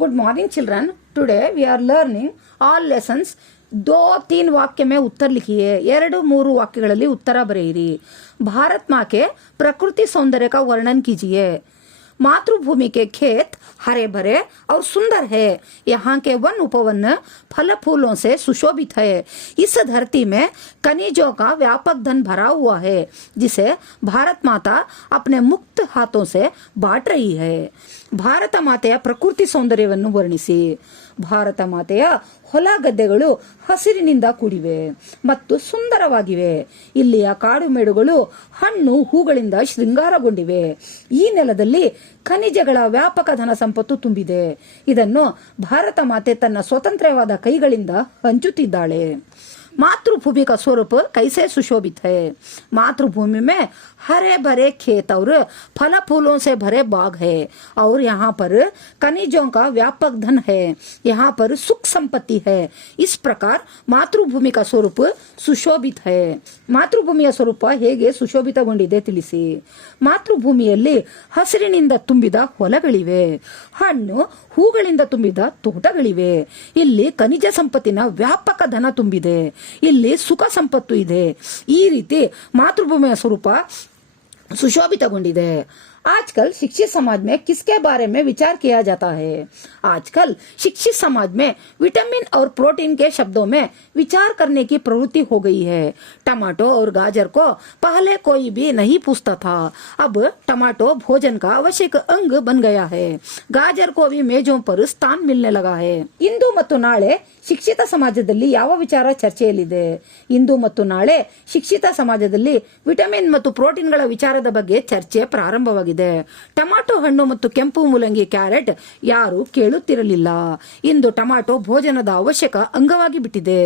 Good morning children. Today we are learning all lessons. 2-3 वाक्य में उत्तर लिखिए. 2-3 वाक्यಗಳಲ್ಲಿ उत्तर बरेइरी. भारत माँ के प्रकृति सौंदर्य का वर्णन कीजिए. मातृभूमि के खेत हरे भरे और सुंदर है. यहाँ के वन उपवन फल फूलों से सुशोभित है. इस धरती में खनिजों का व्यापक धन भरा हुआ है जिसे भारत माता अपने मुक्त हाथों से बांट रही है. ಭಾರತ ಮಾತೆಯ ಪ್ರಕೃತಿ ಸೌಂದರ್ಯವನ್ನು ವರ್ಣಿಸಿ. ಭಾರತ ಮಾತೆಯ ಹೊಲ ಗದ್ದೆಗಳು ಹಸಿರಿನಿಂದ ಕೂಡಿವೆ ಮತ್ತು ಸುಂದರವಾಗಿವೆ. ಇಲ್ಲಿಯ ಕಾಡು ಮೇಡುಗಳು ಹಣ್ಣು ಹೂಗಳಿಂದ ಶೃಂಗಾರಗೊಂಡಿವೆ. ಈ ನೆಲದಲ್ಲಿ ಖನಿಜಗಳ ವ್ಯಾಪಕ ಧನ ಸಂಪತ್ತು ತುಂಬಿದೆ. ಇದನ್ನು ಭಾರತ ಮಾತೆ ತನ್ನ ಸ್ವತಂತ್ರವಾದ ಕೈಗಳಿಂದ ಹಂಚುತ್ತಿದ್ದಾಳೆ. मातृभूमि का स्वरूप कैसे सुशोभित है. मातृभूमि में हरे भरे खेत और फल फूलों से भरे बाग है और यहाँ पर खनिजों का व्यापक धन है. यहाँ पर सुख संपत्ति है. इस प्रकार मातृभूमि का स्वरूप सुशोभित है. ಮಾತೃಭೂಮಿಯ ಸ್ವರೂಪ ಹೇಗೆ ಸುಶೋಭಿತಗೊಂಡಿದೆ ತಿಳಿಸಿ. ಮಾತೃಭೂಮಿಯಲ್ಲಿ ಹಸಿರಿನಿಂದ ತುಂಬಿದ ಹೊಲಗಳಿವೆ, ಹಣ್ಣು ಹೂಗಳಿಂದ ತುಂಬಿದ ತೋಟಗಳಿವೆ. ಇಲ್ಲಿ ಖನಿಜ ಸಂಪತ್ತಿನ ವ್ಯಾಪಕ ಧನ ತುಂಬಿದೆ. ಇಲ್ಲಿ ಸುಖ ಸಂಪತ್ತು ಇದೆ. ಈ ರೀತಿ ಮಾತೃಭೂಮಿಯ ಸ್ವರೂಪ ಸುಶೋಭಿತಗೊಂಡಿದೆ. आजकल शिक्षित समाज में किसके बारे में विचार किया जाता है. आजकल शिक्षित समाज में विटामिन और प्रोटीन के शब्दों में विचार करने की प्रवृत्ति हो गई है. टमाटो और गाजर को पहले कोई भी नहीं पूछता था. अब टमाटो भोजन का आवश्यक अंग बन गया है. गाजर को भी मेजों पर स्थान मिलने लगा है. ಇಂದು ಮತ್ತು ನಾಳೆ ಶಿಕ್ಷಿತ ಸಮಾಜದಲ್ಲಿ ಯಾವ ವಿಚಾರ ಚರ್ಚೆಯಲ್ಲಿದೆ. ಇಂದು ಮತ್ತು ನಾಳೆ ಶಿಕ್ಷಿತ ಸಮಾಜದಲ್ಲಿ ವಿಟಮಿನ್ ಮತ್ತು ಪ್ರೋಟೀನ್ಗಳ ವಿಚಾರದ ಬಗ್ಗೆ ಚರ್ಚೆ ಪ್ರಾರಂಭವಾಗಿದೆ. ಟೊಮ್ಯಾಟೊ ಹಣ್ಣು ಮತ್ತು ಕೆಂಪು ಮೂಲಂಗಿ ಕ್ಯಾರೆಟ್ ಯಾರು ಕೇಳುತ್ತಿರಲಿಲ್ಲ. ಇಂದು ಟೊಮ್ಯಾಟೊ ಭೋಜನದ ಅವಶ್ಯಕ ಅಂಗವಾಗಿ ಬಿಟ್ಟಿದೆ.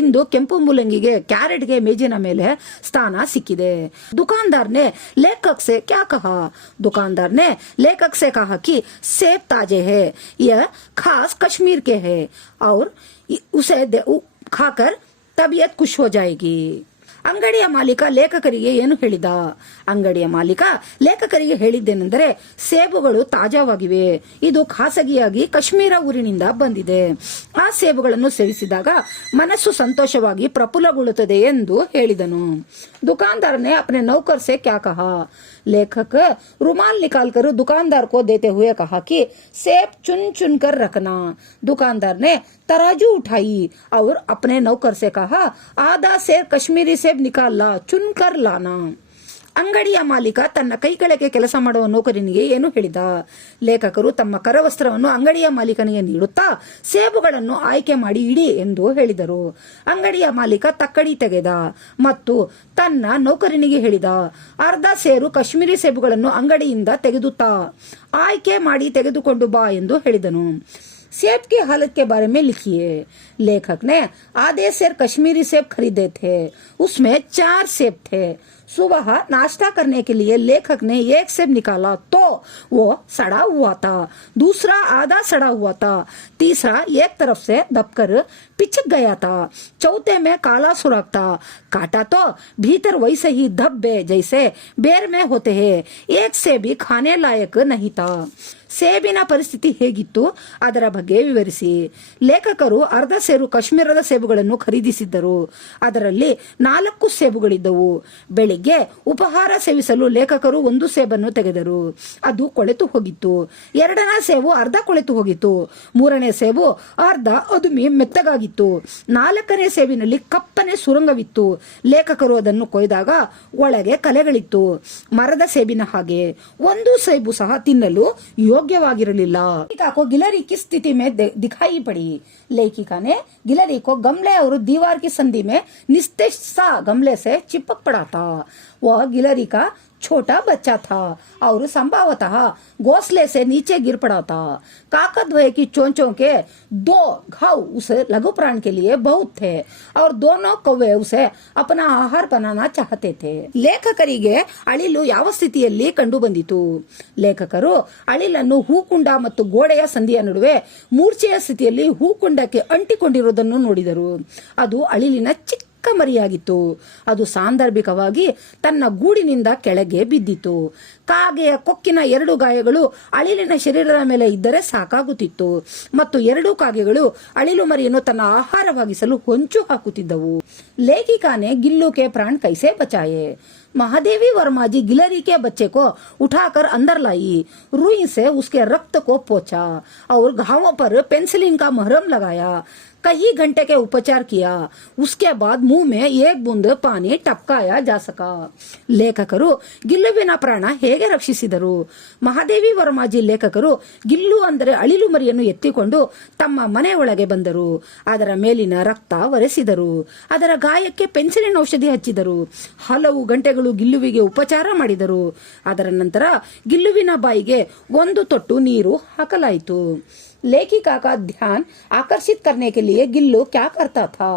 ಇಂದು ಕೆಂಪು ಮೂಲಂಗಿಗೆ ಕ್ಯಾರೆಟ್ಗೆ ಮೇಜಿನ ಮೇಲೆ ಸ್ಥಾನ ಸಿಕ್ಕಿದೆ. दुकानदार ने लेखक से क्या कहा. दुकानदार ने लेखक से कहा कि सेब ताजे है, यह खास कश्मीर के है और उसे खाकर तबीयत खुश हो जाएगी. ಅಂಗಡಿಯ ಮಾಲೀಕ ಲೇಖಕರಿಗೆ ಏನು ಹೇಳಿದ. ಅಂಗಡಿಯ ಮಾಲೀಕ ಲೇಖಕರಿಗೆ ಹೇಳಿದ್ದೇನೆಂದರೆ ಸೇಬುಗಳು ತಾಜಾವಾಗಿವೆ. ಇದು ಖಾಸಗಿಯಾಗಿ ಕಾಶ್ಮೀರ ಊರಿನಿಂದ ಬಂದಿದೆ. ಆ ಸೇಬುಗಳನ್ನು ಸೇವಿಸಿದಾಗ ಮನಸ್ಸು ಸಂತೋಷವಾಗಿ ಪ್ರಫುಲ್ಲಗೊಳ್ಳುತ್ತದೆ ಎಂದು ಹೇಳಿದನು. दुकानदार ने अपने नौकर से क्या कहा. लेखक रुमाल निकालकर दुकानदार को देते हुए कहा कि सेब चुन चुन कर रखना. दुकानदार ने तराजू उठाई और अपने नौकर से कहा आधा सेर कश्मीरी सेब निकाल ला, चुन कर लाना. ಅಂಗಡಿಯ ಮಾಲೀಕ ತನ್ನ ಕೈ ಕೆಳಗೆ ಕೆಲಸ ಮಾಡುವ ನೌಕರನಿಗೆ ಏನು ಹೇಳಿದ. ಲೇಖಕರು ತಮ್ಮ ಕರವಸ್ತ್ರವನ್ನು ಅಂಗಡಿಯ ಮಾಲೀಕನಿಗೆ ನೀಡುತ್ತಾ ಸೇಬುಗಳನ್ನು ಆಯ್ಕೆ ಮಾಡಿ ಇಡಿ ಎಂದು ಹೇಳಿದರು. ಅಂಗಡಿಯ ಮಾಲೀಕ ತಕ್ಕಡಿ ತೆಗೆದ ಮತ್ತು ತನ್ನ ನೌಕರನಿಗೆ ಹೇಳಿದ ಅರ್ಧ ಸೇರು ಕಾಶ್ಮೀರಿ ಸೇಬುಗಳನ್ನು ಅಂಗಡಿಯಿಂದ ತೆಗೆದುತ್ತಾ ಆಯ್ಕೆ ಮಾಡಿ ತೆಗೆದುಕೊಂಡು ಬಾ ಎಂದು ಹೇಳಿದನು. सेब की हालत के बारे में लिखिए. लेखक ने आधे सेर कश्मीरी सेब खरीदे थे. उसमें 4 सेब थे. सुबह नाश्ता करने के लिए लेखक ने 1 सेब निकाला तो वो सड़ा हुआ था. दूसरा आधा सड़ा हुआ था. तीसरा एक तरफ से दबकर पिचक गया था. चौथे में काला सुराख था. काटा तो भीतर वैसे ही धब्बे जैसे बेर में होते हैं. एक सेब भी खाने लायक नहीं था. ಸೇಬಿನ ಪರಿಸ್ಥಿತಿ ಹೇಗಿತ್ತು ಅದರ ಬಗ್ಗೆ ವಿವರಿಸಿ. ಲೇಖಕರು ಅರ್ಧ ಸೇರು ಕಾಶ್ಮೀರದ ಸೇಬುಗಳನ್ನು ಖರೀದಿಸಿದ್ದರು. ಅದರಲ್ಲಿ 4 ಸೇಬುಗಳಿದ್ದವು. ಬೆಳಿಗ್ಗೆ ಉಪಹಾರ ಸೇವಿಸಲು ಲೇಖಕರು 1 ಸೇಬನ್ನು ತೆಗೆದರು. ಅದು ಕೊಳೆತು ಹೋಗಿತ್ತು. 2ನೇ ಸೇಬು ಅರ್ಧ ಕೊಳೆತು ಹೋಗಿತ್ತು. 3ನೇ ಸೇಬು ಅರ್ಧ ಅದುಮಿ ಮೆತ್ತಗಾಗಿತ್ತು. 4ನೇ ಸೇಬಿನಲ್ಲಿ ಕಪ್ಪನೆ ಸುರಂಗವಿತ್ತು. ಲೇಖಕರು ಅದನ್ನು ಕೊಯ್ದಾಗ ಒಳಗೆ ಕಲೆಗಳಿತ್ತು. ಮರದ ಸೇಬಿನ ಹಾಗೆ. 1 ಸೇಬು ಸಹ ತಿನ್ನಲು योग्यವಾಗಿರಲಿಲ್ಲ. लेखिका को गिलहरी की स्थिति में दिखाई पड़ी. लेखिका ने गिलहरी को गमले और दीवार की संधि में निस्तेज सा गमले से चिपक पड़ा था. वह गिलहरी का छोटा बच्चा था और संभवतः घोंसले से नीचे गिर पड़ा था. काकद्वय की चोंचों के 2 घाव उस लघु प्राण के लिए बहुत थे और दोनों कौवे उसे अपना आहार बनाना चाहते थे. ಲೇಖಕರಿಗೆ ಅಳಿಲು ಯಾವ ಸ್ಥಿತಿಯಲ್ಲಿ ಕಂಡು ಬಂದಿತು. ಲೇಖಕರು ಅಳಿಲನ್ನು ಹೂಕುಂಡ ಮತ್ತು ಗೋಡೆಯ ಸಂಧಿಯ ನಡುವೆ ಮೂರ್ಛೆಯ ಸ್ಥಿತಿಯಲ್ಲಿ ಹೂಕುಂಡಕ್ಕೆ ಅಂಟಿಕೊಂಡಿರುವುದನ್ನು ನೋಡಿದರು. ಅದು ಅಳಿಲಿನ ಚಿಕ್ಕ ಚಿಕ್ಕ ಮರಿಯಾಗಿತ್ತು. ಅದು ಸಾಂದರ್ಭಿಕವಾಗಿ ತನ್ನ ಗೂಡಿನಿಂದ ಕೆಳಗೆ ಬಿದ್ದಿತು. ಕಾಗೆಯ ಕೊಕ್ಕಿನ 2 ಗಾಯಗಳು ಅಳಿಲಿನ ಶರೀರದ ಮೇಲೆ ಇದ್ದರೆ ಸಾಕಾಗುತ್ತಿತ್ತು ಮತ್ತು 2 ಕಾಗೆಗಳು ಅಳಿಲು ಮರಿಯನ್ನು ತನ್ನ ಆಹಾರವಾಗಿಸಲು ಹೊಂಚು ಹಾಕುತ್ತಿದ್ದವು. लेखिका ने गिल्लू के प्राण कैसे बचाए? महादेवी वर्मा जी गिलहरी के बच्चे को उठाकर अंदर लाई, रुई से उसके रक्त को पोंछा और घावों पर पेंसिलिन का मरहम लगाया. कई घंटे के उपचार किया. उसके बाद मुंह में 1 बूंद पानी टपकाया जा सका. ಲೇಖಕರು ಗಿಲ್ಲುವಿನ ಪ್ರಾಣ ಹೇಗೆ ರಕ್ಷಿಸಿದರು? ಮಹಾದೇವಿ ವರ್ಮಾಜಿ ಲೇಖಕರು ಗಿಲ್ಲು ಅಂದರೆ ಅಳಿಲು ಮರಿಯನ್ನು ಎತ್ತಿಕೊಂಡು ತಮ್ಮ ಮನೆಯೊಳಗೆ ಬಂದರು. ಅದರ ಮೇಲಿನ ರಕ್ತ ಒರೆಸಿದರು. ಅದರ ಗಾಯಕ್ಕೆ ಪೆನ್ಸಿಲಿನ್ ಔಷಧಿ ಹಚ್ಚಿದರು. ಹಲವು ಗಂಟೆಗಳು ಗಿಲ್ಲುವಿಗೆ ಉಪಚಾರ ಮಾಡಿದರು. ಅದರ ನಂತರ ಗಿಲ್ಲುವಿನ ಬಾಯಿಗೆ 1 ತೊಟ್ಟು ನೀರು ಹಾಕಲಾಯಿತು. लेखिका का ध्यान आकर्षित करने के लिए गिल्लू क्या करता था?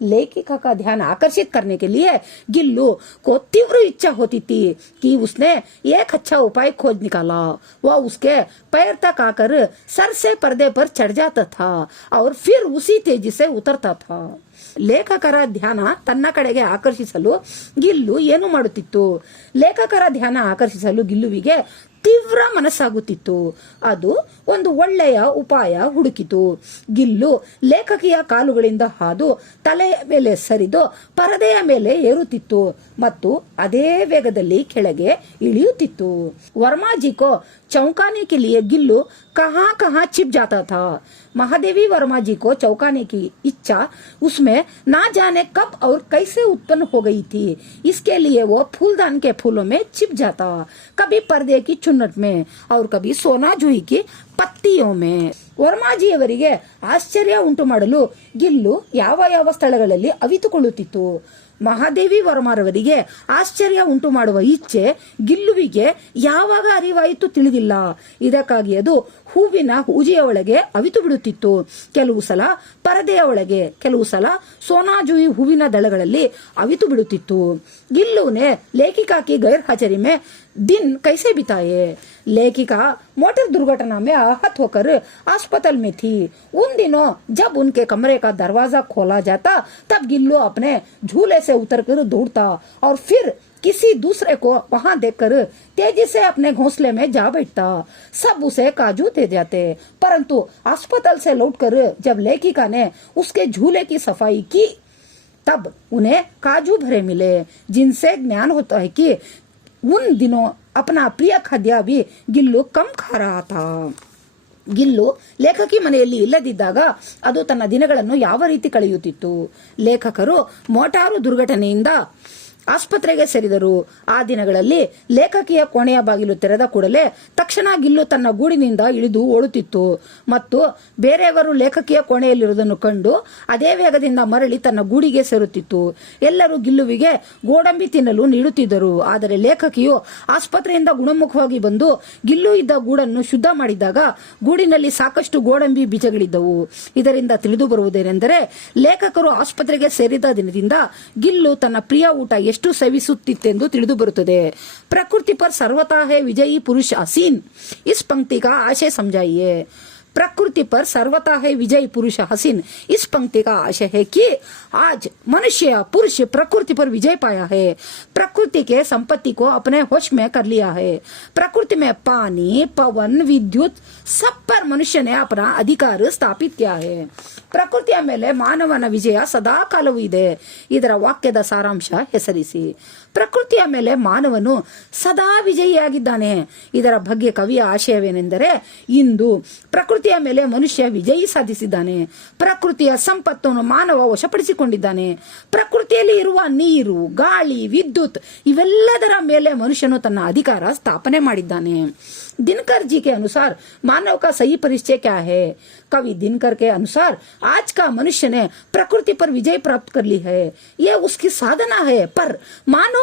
लेखिका का ध्यान आकर्षित करने के लिए गिल्लू को तीव्र इच्छा होती थी कि उसने एक अच्छा उपाय खोज निकाला. वह उसके पैर तक आकर सर से पर्दे पर चढ़ जाता था और फिर उसी तेजी से उतरता था. ಲೇಖಕರ ಧ್ಯಾನ ತನ್ನ ಕಡೆಗೆ ಆಕರ್ಷಿಸಲು ಗಿಲ್ಲು ಏನು ಮಾಡುತ್ತಿತ್ತು? ಲೇಖಕರ ಧ್ಯಾನ ಆಕರ್ಷಿಸಲು ಗಿಲ್ಲುವಿಗೆ ತೀವ್ರ ಮನಸ್ಸಾಗುತ್ತಿತ್ತು. ಅದು ಒಂದು ಒಳ್ಳೆಯ ಉಪಾಯ ಹುಡುಕಿತು. ಗಿಲ್ಲು ಲೇಖಕಿಯ ಕಾಲುಗಳಿಂದ ಹಾದು ತಲೆಯ ಮೇಲೆ ಸರಿದು ಪರದೆಯ ಮೇಲೆ ಏರುತ್ತಿತ್ತು ಮತ್ತು ಅದೇ ವೇಗದಲ್ಲಿ ಕೆಳಗೆ ಇಳಿಯುತ್ತಿತ್ತು. ವರ್ಮಾಜಿ को चौंकाने के लिए गिल्लू कहां कहां छिप जाता था. महादेवी वर्मा जी को चौंकाने की इच्छा उसमें ना जाने कब और कैसे उत्पन्न हो गई थी. इसके लिए वो फूलदान के फूलों में छिप जाता, कभी पर्दे की चुन्नट में और कभी सोना जूही की ಪತ್ತಿಯೋ ಮೇ. ವರ್ಮಾಜಿಯವರಿಗೆ ಆಶ್ಚರ್ಯ ಉಂಟು ಮಾಡಲು ಗಿಲ್ಲು ಯಾವ ಯಾವ ಸ್ಥಳಗಳಲ್ಲಿ ಅವಿತುಕೊಳ್ಳುತ್ತಿತ್ತು. ಮಹಾದೇವಿ ವರ್ಮಾರವರಿಗೆ ಆಶ್ಚರ್ಯ ಉಂಟು ಮಾಡುವ ಇಚ್ಛೆ ಗಿಲ್ಲುವಿಗೆ ಯಾವಾಗ ಅರಿವಾಯಿತು ತಿಳಿದಿಲ್ಲ. ಇದಕ್ಕಾಗಿ ಅದು ಹೂವಿನ ಹೂಜಿಯ ಒಳಗೆ ಅವಿತು ಬಿಡುತ್ತಿತ್ತು. ಕೆಲವು ಸಲ ಪರದೆಯ ಒಳಗೆ, ಕೆಲವು ಸಲ ಸೋನಾಜುಯಿ ಹೂವಿನ ದಳಗಳಲ್ಲಿ ಅವಿತು ಬಿಡುತ್ತಿತ್ತು. ಗಿಲ್ಲುನೆ ಲೇಖಿಕಾ की गैर हाजिरी में दिन कैसे बिताए? लेखिका मोटर दुर्घटना में आहत होकर अस्पताल में थी. उन दिनों जब उनके कमरे का दरवाजा खोला जाता तब गिल्लू अपने झूले से उतरकर दौड़ता और फिर किसी दूसरे को वहां देखकर तेजी से अपने घोंसले में जा बैठता. सब उसे काजू दे जाते, परंतु अस्पताल से लौटकर जब लेखिका ने उसके झूले की सफाई की तब उन्हें काजू भरे मिले, जिनसे ज्ञान होता है कि उन दिनों अपना प्रिय खाद्य भी ಗಿಲ್ಲು ಕಮ್ ಖಾ ರಹಾ ಥಾ. ಗಿಲ್ಲು ಲೇಖಕಿ ಮನೆಯಲ್ಲಿ ಇಲ್ಲದಿದ್ದಾಗ ಅದು ತನ್ನ ದಿನಗಳನ್ನು ಯಾವ ರೀತಿ ಕಳೆಯುತ್ತಿತ್ತು? ಲೇಖಕರು ಮೋಟಾರು ದುರ್ಘಟನೆಯಿಂದ ಆಸ್ಪತ್ರೆಗೆ ಸೇರಿದರು. ಆ ದಿನಗಳಲ್ಲಿ ಲೇಖಕಿಯ ಕೋಣೆಯ ಬಾಗಿಲು ತೆರೆದ ಕೂಡಲೇ ತಕ್ಷಣ ಗಿಲ್ಲು ತನ್ನ ಗೂಡಿನಿಂದ ಇಳಿದು ಓಡುತ್ತಿತ್ತು ಮತ್ತು ಬೇರೆಯವರು ಲೇಖಕಿಯ ಕೋಣೆಯಲ್ಲಿರುವುದನ್ನು ಕಂಡು ಅದೇ ವೇಗದಿಂದ ಮರಳಿ ತನ್ನ ಗೂಡಿಗೆ ಸೇರುತ್ತಿತ್ತು. ಎಲ್ಲರೂ ಗಿಲ್ಲುವಿಗೆ ಗೋಡಂಬಿ ತಿನ್ನಲು ನೀಡುತ್ತಿದ್ದರು. ಆದರೆ ಲೇಖಕಿಯು ಆಸ್ಪತ್ರೆಯಿಂದ ಗುಣಮುಖವಾಗಿ ಬಂದು ಗಿಲ್ಲು ಇದ್ದ ಗೂಡನ್ನು ಶುದ್ಧ ಮಾಡಿದಾಗ ಗೂಡಿನಲ್ಲಿ ಸಾಕಷ್ಟು ಗೋಡಂಬಿ ಬೀಜಗಳಿದ್ದವು. ಇದರಿಂದ ತಿಳಿದು ಬರುವುದೇನೆಂದರೆ ಲೇಖಕರು ಆಸ್ಪತ್ರೆಗೆ ಸೇರಿದ ದಿನದಿಂದ ಗಿಲ್ಲು ತನ್ನ ಪ್ರಿಯ ಊಟ ಎಷ್ಟು ಸೇವಿಸುತ್ತಿತ್ತೆಂದು ತಿಳಿದು ಬರುತ್ತದೆ. ಪ್ರಕೃತಿ पर सर्वथा है विजयी पुरुष हसीन. इस पंक्ति का आशय समझाइए. प्रकृति पर सर्वथा है विजयी पुरुष हसीन. इस पंक्ति का आशय है कि आज मनुष्य पुरुष प्रकृति पर विजय पाया है, प्रकृति के संपत्ति को अपने होश में कर लिया है. प्रकृति में पानी, पवन, विद्युत सब पर मनुष्य ने अपना अधिकार स्थापित किया है. ಪ್ರಕೃತಿಯ ಮೇಲೆ ಮಾನವನ ವಿಜಯ ಸದಾ ಕಾಲವೂ ಇದೆ. ಇದರ ವಾಕ್ಯದ ಸಾರಾಂಶ ಹೆಸರಿಸಿ. ಪ್ರಕೃತಿಯ ಮೇಲೆ ಮಾನವನು ಸದಾ ವಿಜಯಿಯಾಗಿದ್ದಾನೆ. ಇದರ ಬಗ್ಗೆ ಕವಿಯ ಆಶಯವೇನೆಂದರೆ, ಇಂದು ಪ್ರಕೃತಿಯ ಮೇಲೆ ಮನುಷ್ಯ ವಿಜಯಿ ಸಾಧಿಸಿದ್ದಾನೆ. ಪ್ರಕೃತಿಯ ಸಂಪತ್ತನ್ನು ಮಾನವ ವಶಪಡಿಸಿಕೊಂಡಿದ್ದಾನೆ. ಪ್ರಕೃತಿಯಲ್ಲಿ ಇರುವ ನೀರು, ಗಾಳಿ, ವಿದ್ಯುತ್ ಇವೆಲ್ಲದರ ಮೇಲೆ ಮನುಷ್ಯನು ತನ್ನ ಅಧಿಕಾರ ಸ್ಥಾಪನೆ ಮಾಡಿದ್ದಾನೆ. दिनकर जी के अनुसार मानव का सही परिचय क्या है? कवि दिनकर के अनुसार आज का मनुष्य ने प्रकृति पर विजय प्राप्त कर ली है. ये उसकी साधना है, पर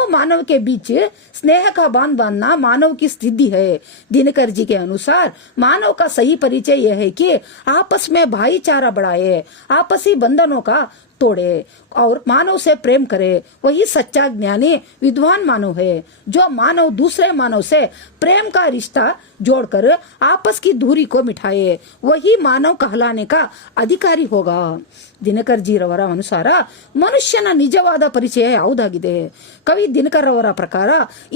मानव के बीच स्नेह का बांध बांधना मानव की स्थिति है. दिनकर जी के अनुसार मानव का सही परिचय यह है कि आपस में भाईचारा बढ़ाए, आपसी बंधनों का तोड़े और मानव से प्रेम करे. वही सच्चा ज्ञानी विद्वान मानव है. जो मानव दूसरे मानव से प्रेम का रिश्ता जोड़कर आपस की दूरी को मिटाए, वही मानव कहलाने का अधिकारी होगा. ದಿನಕರ್ಜಿರವರ ಅನುಸಾರ ಮನುಷ್ಯನ ನಿಜವಾದ ಪರಿಚಯ ಯಾವುದಾಗಿದೆ? ಕವಿ ದಿನಕರ್ ಅವರ ಪ್ರಕಾರ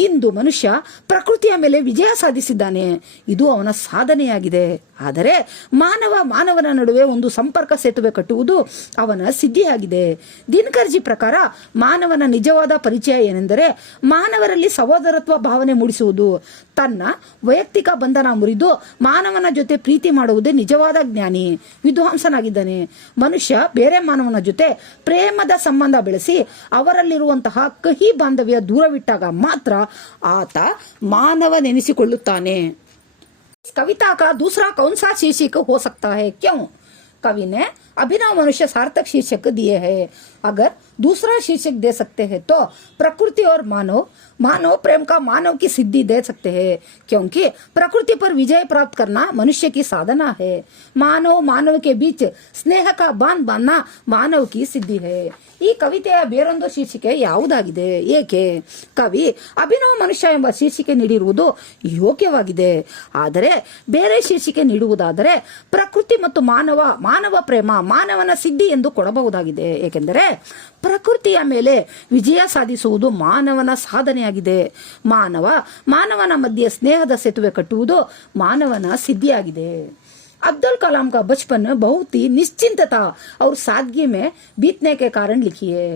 ಇಂದು ಮನುಷ್ಯ ಪ್ರಕೃತಿಯ ಮೇಲೆ ವಿಜಯ ಸಾಧಿಸಿದ್ದಾನೆ, ಇದು ಅವನ ಸಾಧನೆಯಾಗಿದೆ. ಆದರೆ ಮಾನವನ ನಡುವೆ ಒಂದು ಸಂಪರ್ಕ ಸೇತುವೆ ಕಟ್ಟುವುದು ಅವನ ಸಿದ್ಧಿಯಾಗಿದೆ. ದಿನಕರ್ಜಿ ಪ್ರಕಾರ ಮಾನವನ ನಿಜವಾದ ಪರಿಚಯ ಏನೆಂದರೆ ಮಾನವರಲ್ಲಿ ಸಹೋದರತ್ವ ಭಾವನೆ ಮೂಡಿಸುವುದು. ತನ್ನ ವೈಯಕ್ತಿಕ ಬಂಧನ ಮುರಿದು ಮಾನವನ ಜೊತೆ ಪ್ರೀತಿ ಮಾಡುವುದೇ ನಿಜವಾದ ಜ್ಞಾನಿ, ವಿದ್ವಾಂಸನಾಗಿದ್ದಾನೆ. ಮನುಷ್ಯ ಬೇರೆ ಮಾನವನ ಜೊತೆ ಪ್ರೇಮದ ಸಂಬಂಧ ಬೆಳೆಸಿ ಅವರಲ್ಲಿರುವಂತಹ ಕಹಿ ಬಾಂಧವ್ಯ ದೂರವಿಟ್ಟಾಗ ಮಾತ್ರ ಆತ ಮಾನವನೆನಿಸಿಕೊಳ್ಳುತ್ತಾನೆ. कविता का दूसरा कौन सा शीर्षक हो सकता है? क्यों? कवि ने अभिनव मनुष्य सार्थक शीर्षक दिए हैं। अगर दूसरा शीर्षक दे सकते हैं तो प्रकृति और मानव प्रेम का मानव की सिद्धि दे सकते हैं, क्योंकि प्रकृति पर विजय प्राप्त करना मनुष्य की साधना है। मानव के बीच स्नेह का बांध बांधना मानव की सिद्धि है। ಈ ಕವಿತೆಯ ಬೇರೊಂದು ಶೀರ್ಷಿಕೆ ಯಾವುದಾಗಿದೆ? ಏಕೆ? ಕವಿ ಅಭಿನವ ಮನುಷ್ಯ ಎಂಬ ಶೀರ್ಷಿಕೆ ನೀಡಿರುವುದು ಯೋಗ್ಯವಾಗಿದೆ. ಆದರೆ ಬೇರೆ ಶೀರ್ಷಿಕೆ ನೀಡುವುದಾದರೆ ಪ್ರಕೃತಿ ಮತ್ತು ಮಾನವ ಪ್ರೇಮ ಮಾನವನ ಸಿದ್ಧಿ ಎಂದು ಕೊಡಬಹುದಾಗಿದೆ. ಏಕೆಂದರೆ ಪ್ರಕೃತಿಯ ಮೇಲೆ ವಿಜಯ ಸಾಧಿಸುವುದು ಮಾನವನ ಸಾಧನೆಯಾಗಿದೆ. ಮಾನವನ ಮಧ್ಯೆ ಸ್ನೇಹದ ಸೇತುವೆ ಕಟ್ಟುವುದು ಮಾನವನ ಸಿದ್ಧಿಯಾಗಿದೆ. अब्दुल कलाम का बचपन बहुत ही निश्चिंतता और सादगी में बीतने के कारण लिखी है।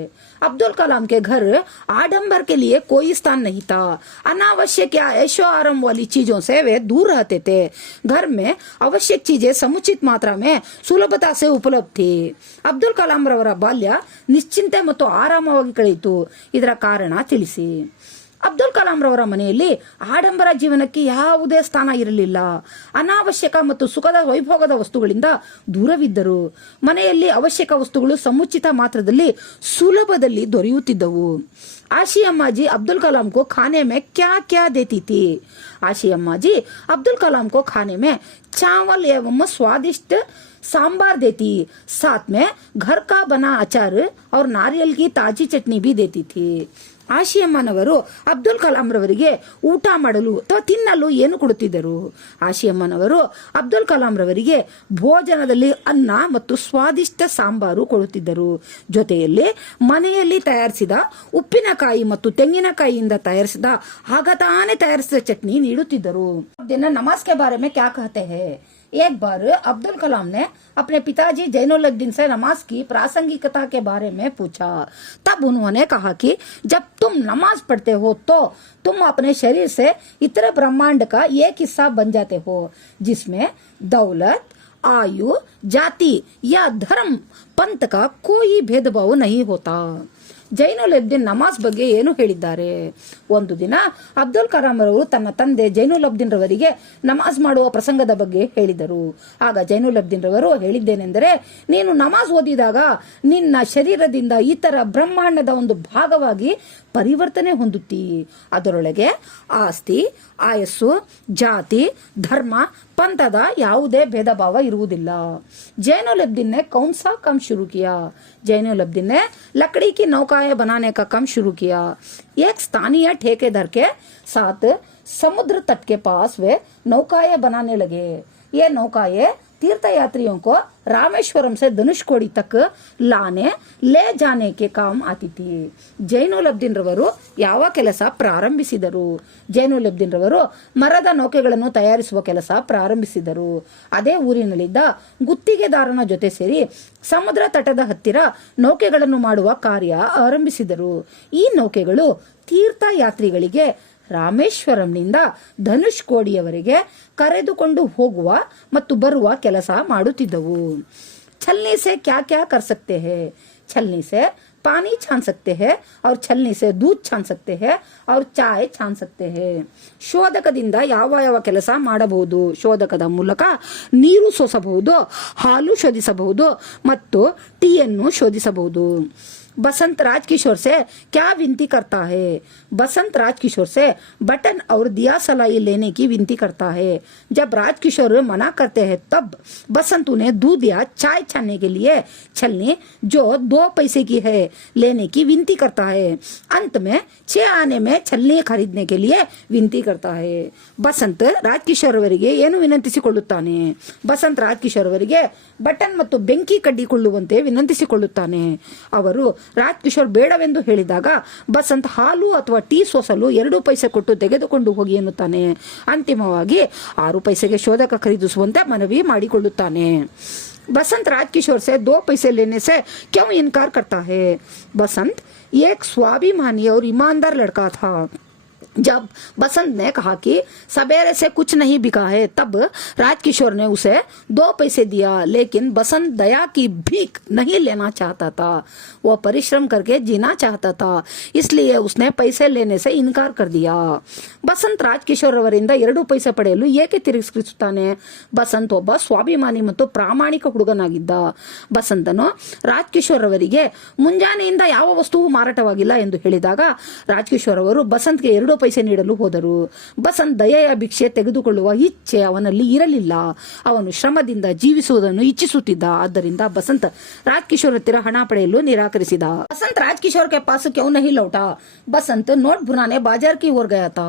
अब्दुल कलाम के घर आडंबर के लिए कोई स्थान नहीं था। अनावश्यक या ऐशो आराम वाली चीजों से वे दूर रहते थे। घर में आवश्यक चीजें समुचित मात्रा में सुलभता से उपलब्ध थी। अब्दुल कलाम रವರ ಬಾಲ್ಯ ನಿಶ್ಚಿಂತೆ ಮತ್ತು ಆರಾಮವಾಗಿ ಕಳೆಯಿತು. ಇದರ ಕಾರಣ ತಿಳಿಸಿ. ಅಬ್ದುಲ್ ಕಲಾಂ ರವರ ಮನೆಯಲ್ಲಿ ಆಡಂಬರ ಜೀವನಕ್ಕೆ ಯಾವುದೇ ಸ್ಥಾನ ಇರಲಿಲ್ಲ. ಅನಾವಶ್ಯಕ ಮತ್ತು ಸುಖದ ವೈಭೋಗದ ವಸ್ತುಗಳಿಂದ ದೂರವಿದ್ದರು. ಮನೆಯಲ್ಲಿ ಅವಶ್ಯಕ ವಸ್ತುಗಳು ಸಮುಚಿತ ಮಾತ್ರದಲ್ಲಿ ಸುಲಭದಲ್ಲಿ ದೊರೆಯುತ್ತಿದ್ದವು. आशी अम्मा जी अब्दुल कलाम को खाने में क्या क्या देती थी? आशी अम्मा जी अब्दुल कलाम को खाने में चावल एवं स्वादिष्ट सांबार देती, साथ में घर का बना अचार और नारियल की ताजी चटनी भी देती थी. ಆಶಿಯಮ್ಮನವರು ಅಬ್ದುಲ್ ಕಲಾಂ ರವರಿಗೆ ಊಟ ಮಾಡಲು ಅಥವಾ ತಿನ್ನಲು ಏನು ಕೊಡುತ್ತಿದ್ದರು? ಆಶಿಯಮ್ಮನವರು ಅಬ್ದುಲ್ ಕಲಾಂ ರವರಿಗೆ ಭೋಜನದಲ್ಲಿ ಅನ್ನ ಮತ್ತು ಸ್ವಾದಿಷ್ಟ ಸಾಂಬಾರು ಕೊಡುತ್ತಿದ್ದರು. ಜೊತೆಯಲ್ಲಿ ಮನೆಯಲ್ಲಿ ತಯಾರಿಸಿದ ಉಪ್ಪಿನಕಾಯಿ ಮತ್ತು ತೆಂಗಿನಕಾಯಿಯಿಂದ ತಯಾರಿಸಿದ ಆಗತಾನೆ ತಯಾರಿಸಿದ ಚಟ್ನಿ ನೀಡುತ್ತಿದ್ದರು. ದಿನ ನಮಾಜ್ ಕೆ ಬಾರೆ में क्या कहते हैं? एक बार अब्दुल कलाम ने अपने पिताजी जैनुलब्दीन से नमाज की प्रासंगिकता के बारे में पूछा. तब उन्होंने कहा कि जब तुम नमाज पढ़ते हो तो तुम अपने शरीर से इतने ब्रह्मांड का एक हिस्सा बन जाते हो, जिसमें दौलत, आयु, जाति या धर्म, पंथ का कोई भेदभाव नहीं होता. ಜೈನುಲಬ್ದೀನ್ ನಮಾಜ್ ಬಗ್ಗೆ ಏನು ಹೇಳಿದ್ದಾರೆ? ಒಂದು ದಿನ ಅಬ್ದುಲ್ ಕಲಾಂ ರವರು ತನ್ನ ತಂದೆ ಜೈನುಲಬ್ದೀನ್ ರವರಿಗೆ ನಮಾಜ್ ಮಾಡುವ ಪ್ರಸಂಗದ ಬಗ್ಗೆ ಹೇಳಿದರು. ಆಗ ಜೈನುಲಬ್ದೀನ್ ರವರು ಹೇಳಿದ್ದೇನೆಂದರೆ, ನೀನು ನಮಾಜ್ ಓದಿದಾಗ ನಿನ್ನ ಶರೀರದಿಂದ ಇತರ ಬ್ರಹ್ಮಾಂಡದ ಒಂದು ಭಾಗವಾಗಿ ಪರಿವರ್ತನೆ ಹೊಂದುತ್ತಿ. ಅದರೊಳಗೆ ಆಸ್ತಿ, ಆಯಸ್ಸು, ಜಾತಿ, ಧರ್ಮ, पंथದ ಯಾವುದೇ ಭೇದ ಭಾವ ಇರುವುದಿಲ್ಲ. जैनुलब्दीन ने कौन सा काम शुरू किया? जैनुलब्दीन ने लकड़ी की नौकाएं बनाने का काम शुरू किया. एक स्थानीय ठेकेदार के साथ समुद्र तट के पास वे नौकाएं बनाने लगे. ये नौकाएं तीर्थयात्रियों को रामेश्वरम से धनुषकोडी तक ले जाने के काम आती थी. ಜೈನುಲಬ್ದೀನ್ ರವರು ಯಾವ ಕೆಲಸ ಪ್ರಾರಂಭಿಸಿದರು? ಜೈನುಲಬ್ದೀನ್ ರವರು ಮರದ ನೌಕೆಗಳನ್ನು ತಯಾರಿಸುವ ಕೆಲಸ ಪ್ರಾರಂಭಿಸಿದರು. ಅದೇ ಊರಿನಲ್ಲಿದ್ದ ಗುತ್ತಿಗೆದಾರನ ಜೊತೆ ಸೇರಿ ಸಮುದ್ರ ತಟದ ಹತ್ತಿರ ನೌಕೆಗಳನ್ನು ಮಾಡುವ ಕಾರ್ಯ ಆರಂಭಿಸಿದರು. ಈ ನೌಕೆಗಳು ತೀರ್ಥಯಾತ್ರಿಗಳಿಗೆ ರಾಮೇಶ್ವರಂನಿಂದ ಧನುಷ್ಕೋಡಿಯವರೆಗೆ ಕರೆದುಕೊಂಡು ಹೋಗುವ ಮತ್ತು ಬರುವ ಕೆಲಸ ಮಾಡುತ್ತಿದ್ದವು. छलनी से क्या क्या कर सकते हैं? छलनी से पानी छान सकते हैं और छलनी से दूध छान सकते हैं और चाय छान सकते हैं. ಶೋಧಕದಿಂದ ಯಾವ ಕೆಲಸ ಮಾಡಬಹುದು? ಶೋಧಕದ ಮೂಲಕ ನೀರು ಸೋಸಬಹುದು, ಹಾಲು ಶೋಧಿಸಬಹುದು ಮತ್ತು ಟೀಯನ್ನು ಶೋಧಿಸಬಹುದು. बसंत राजकिशोर से क्या विनती करता है? बसंत राजकिशोर से बटन और दिया सलाई लेने की विनती करता है। जब राजकिशोर मना करते हैं तब बसंत उन्हें दूध या चाय छानने के लिए छलनी जो 2 पैसे की है लेने की विनती करता है। अंत में 6 आने में छलनी खरीदने के लिए विनती करता है। बसंत ರಾಜ್ಕಿಶೋರ್ ಅವರಿಗೆ ಏನು ವಿನಂತಿಸಿಕೊಳ್ಳುತ್ತಾನೆ? ಬಸಂತ್ ರಾಜ್ಕಿಶೋರ್ ಅವರಿಗೆ ಬಟನ್ ಮತ್ತು ಬೆಂಕಿ ಕಡ್ಡಿಕೊಳ್ಳುವಂತೆ ವಿನಂತಿಸಿಕೊಳ್ಳುತ್ತಾನೆ. ಅವರು ರಾಜ್ಕಿಶೋರ್ ಬೇಡವೆಂದು ಹೇಳಿದಾಗ ಬಸಂತ್ ಹಾಲು ಅಥವಾ ಟೀ ಸೋಸಲು 2 ಪೈಸೆ ಕೊಟ್ಟು ತೆಗೆದುಕೊಂಡು ಹೋಗಿ ಎನ್ನುತ್ತಾನೆ. ಅಂತಿಮವಾಗಿ 6 ಪೈಸೆಗೆ ಶೋಧಕ ಖರೀದಿಸುವಂತೆ ಮನವಿ ಮಾಡಿಕೊಳ್ಳುತ್ತಾನೆ. बसंत राजकिशोर से 2 पैसे लेने से क्यों इनकार करता है? बसंत एक स्वाभिमानी और ईमानदार लड़का था। जब बसंत ने कहा कि सवेरे से कुछ नहीं बिका है तब राजकिशोर ने उसे 2 पैसे दिया, लेकिन बसंत दया की भीख नहीं लेना चाहता था। वो परिश्रम करके जीना चाहता था, इसलिए उसने पैसे लेने से इनकार कर दिया. ಬಸಂತ್ ರಾಜ್ಕಿಶೋರ್ ಅವರಿಂದ 2 ಪೈಸೆ ಪಡೆಯಲು ಏಕೆ ತಿರಸ್ಕರಿಸುತ್ತಾನೆ? ಬಸಂತ್ ಒಬ್ಬ ಸ್ವಾಭಿಮಾನಿ ಮತ್ತು ಪ್ರಾಮಾಣಿಕ ಹುಡುಗನಾಗಿದ್ದ. ಬಸಂತನು ರಾಜ್ಕಿಶೋರ್ ಅವರಿಗೆ ಮುಂಜಾನೆಯಿಂದ ಯಾವ ವಸ್ತುವು ಮಾರಾಟವಾಗಿಲ್ಲ ಎಂದು ಹೇಳಿದಾಗ ರಾಜ್ಕಿಶೋರ್ ಅವರು ಬಸಂತ್ಗೆ 2 ಪೈಸೆ ನೀಡಲು ಹೋದರು. ಬಸಂತ್ ದಯೆಯ ಭಿಕ್ಷೆ ತೆಗೆದುಕೊಳ್ಳುವ ಇಚ್ಛೆ ಅವನಲ್ಲಿ ಇರಲಿಲ್ಲ. ಅವನು ಶ್ರಮದಿಂದ ಜೀವಿಸುವುದನ್ನು ಇಚ್ಛಿಸುತ್ತಿದ್ದ. ಆದ್ದರಿಂದ ಬಸಂತ್ ರಾಜ್ಕಿಶೋರ್ ಹತ್ತಿರ ಹಣ ಪಡೆಯಲು ನಿರಾಕರಿಸಿದ. बसंत राजकिशोर के पास क्यों नहीं लौटा? बसंत नोट भुनाने बाजार की ओर गया था,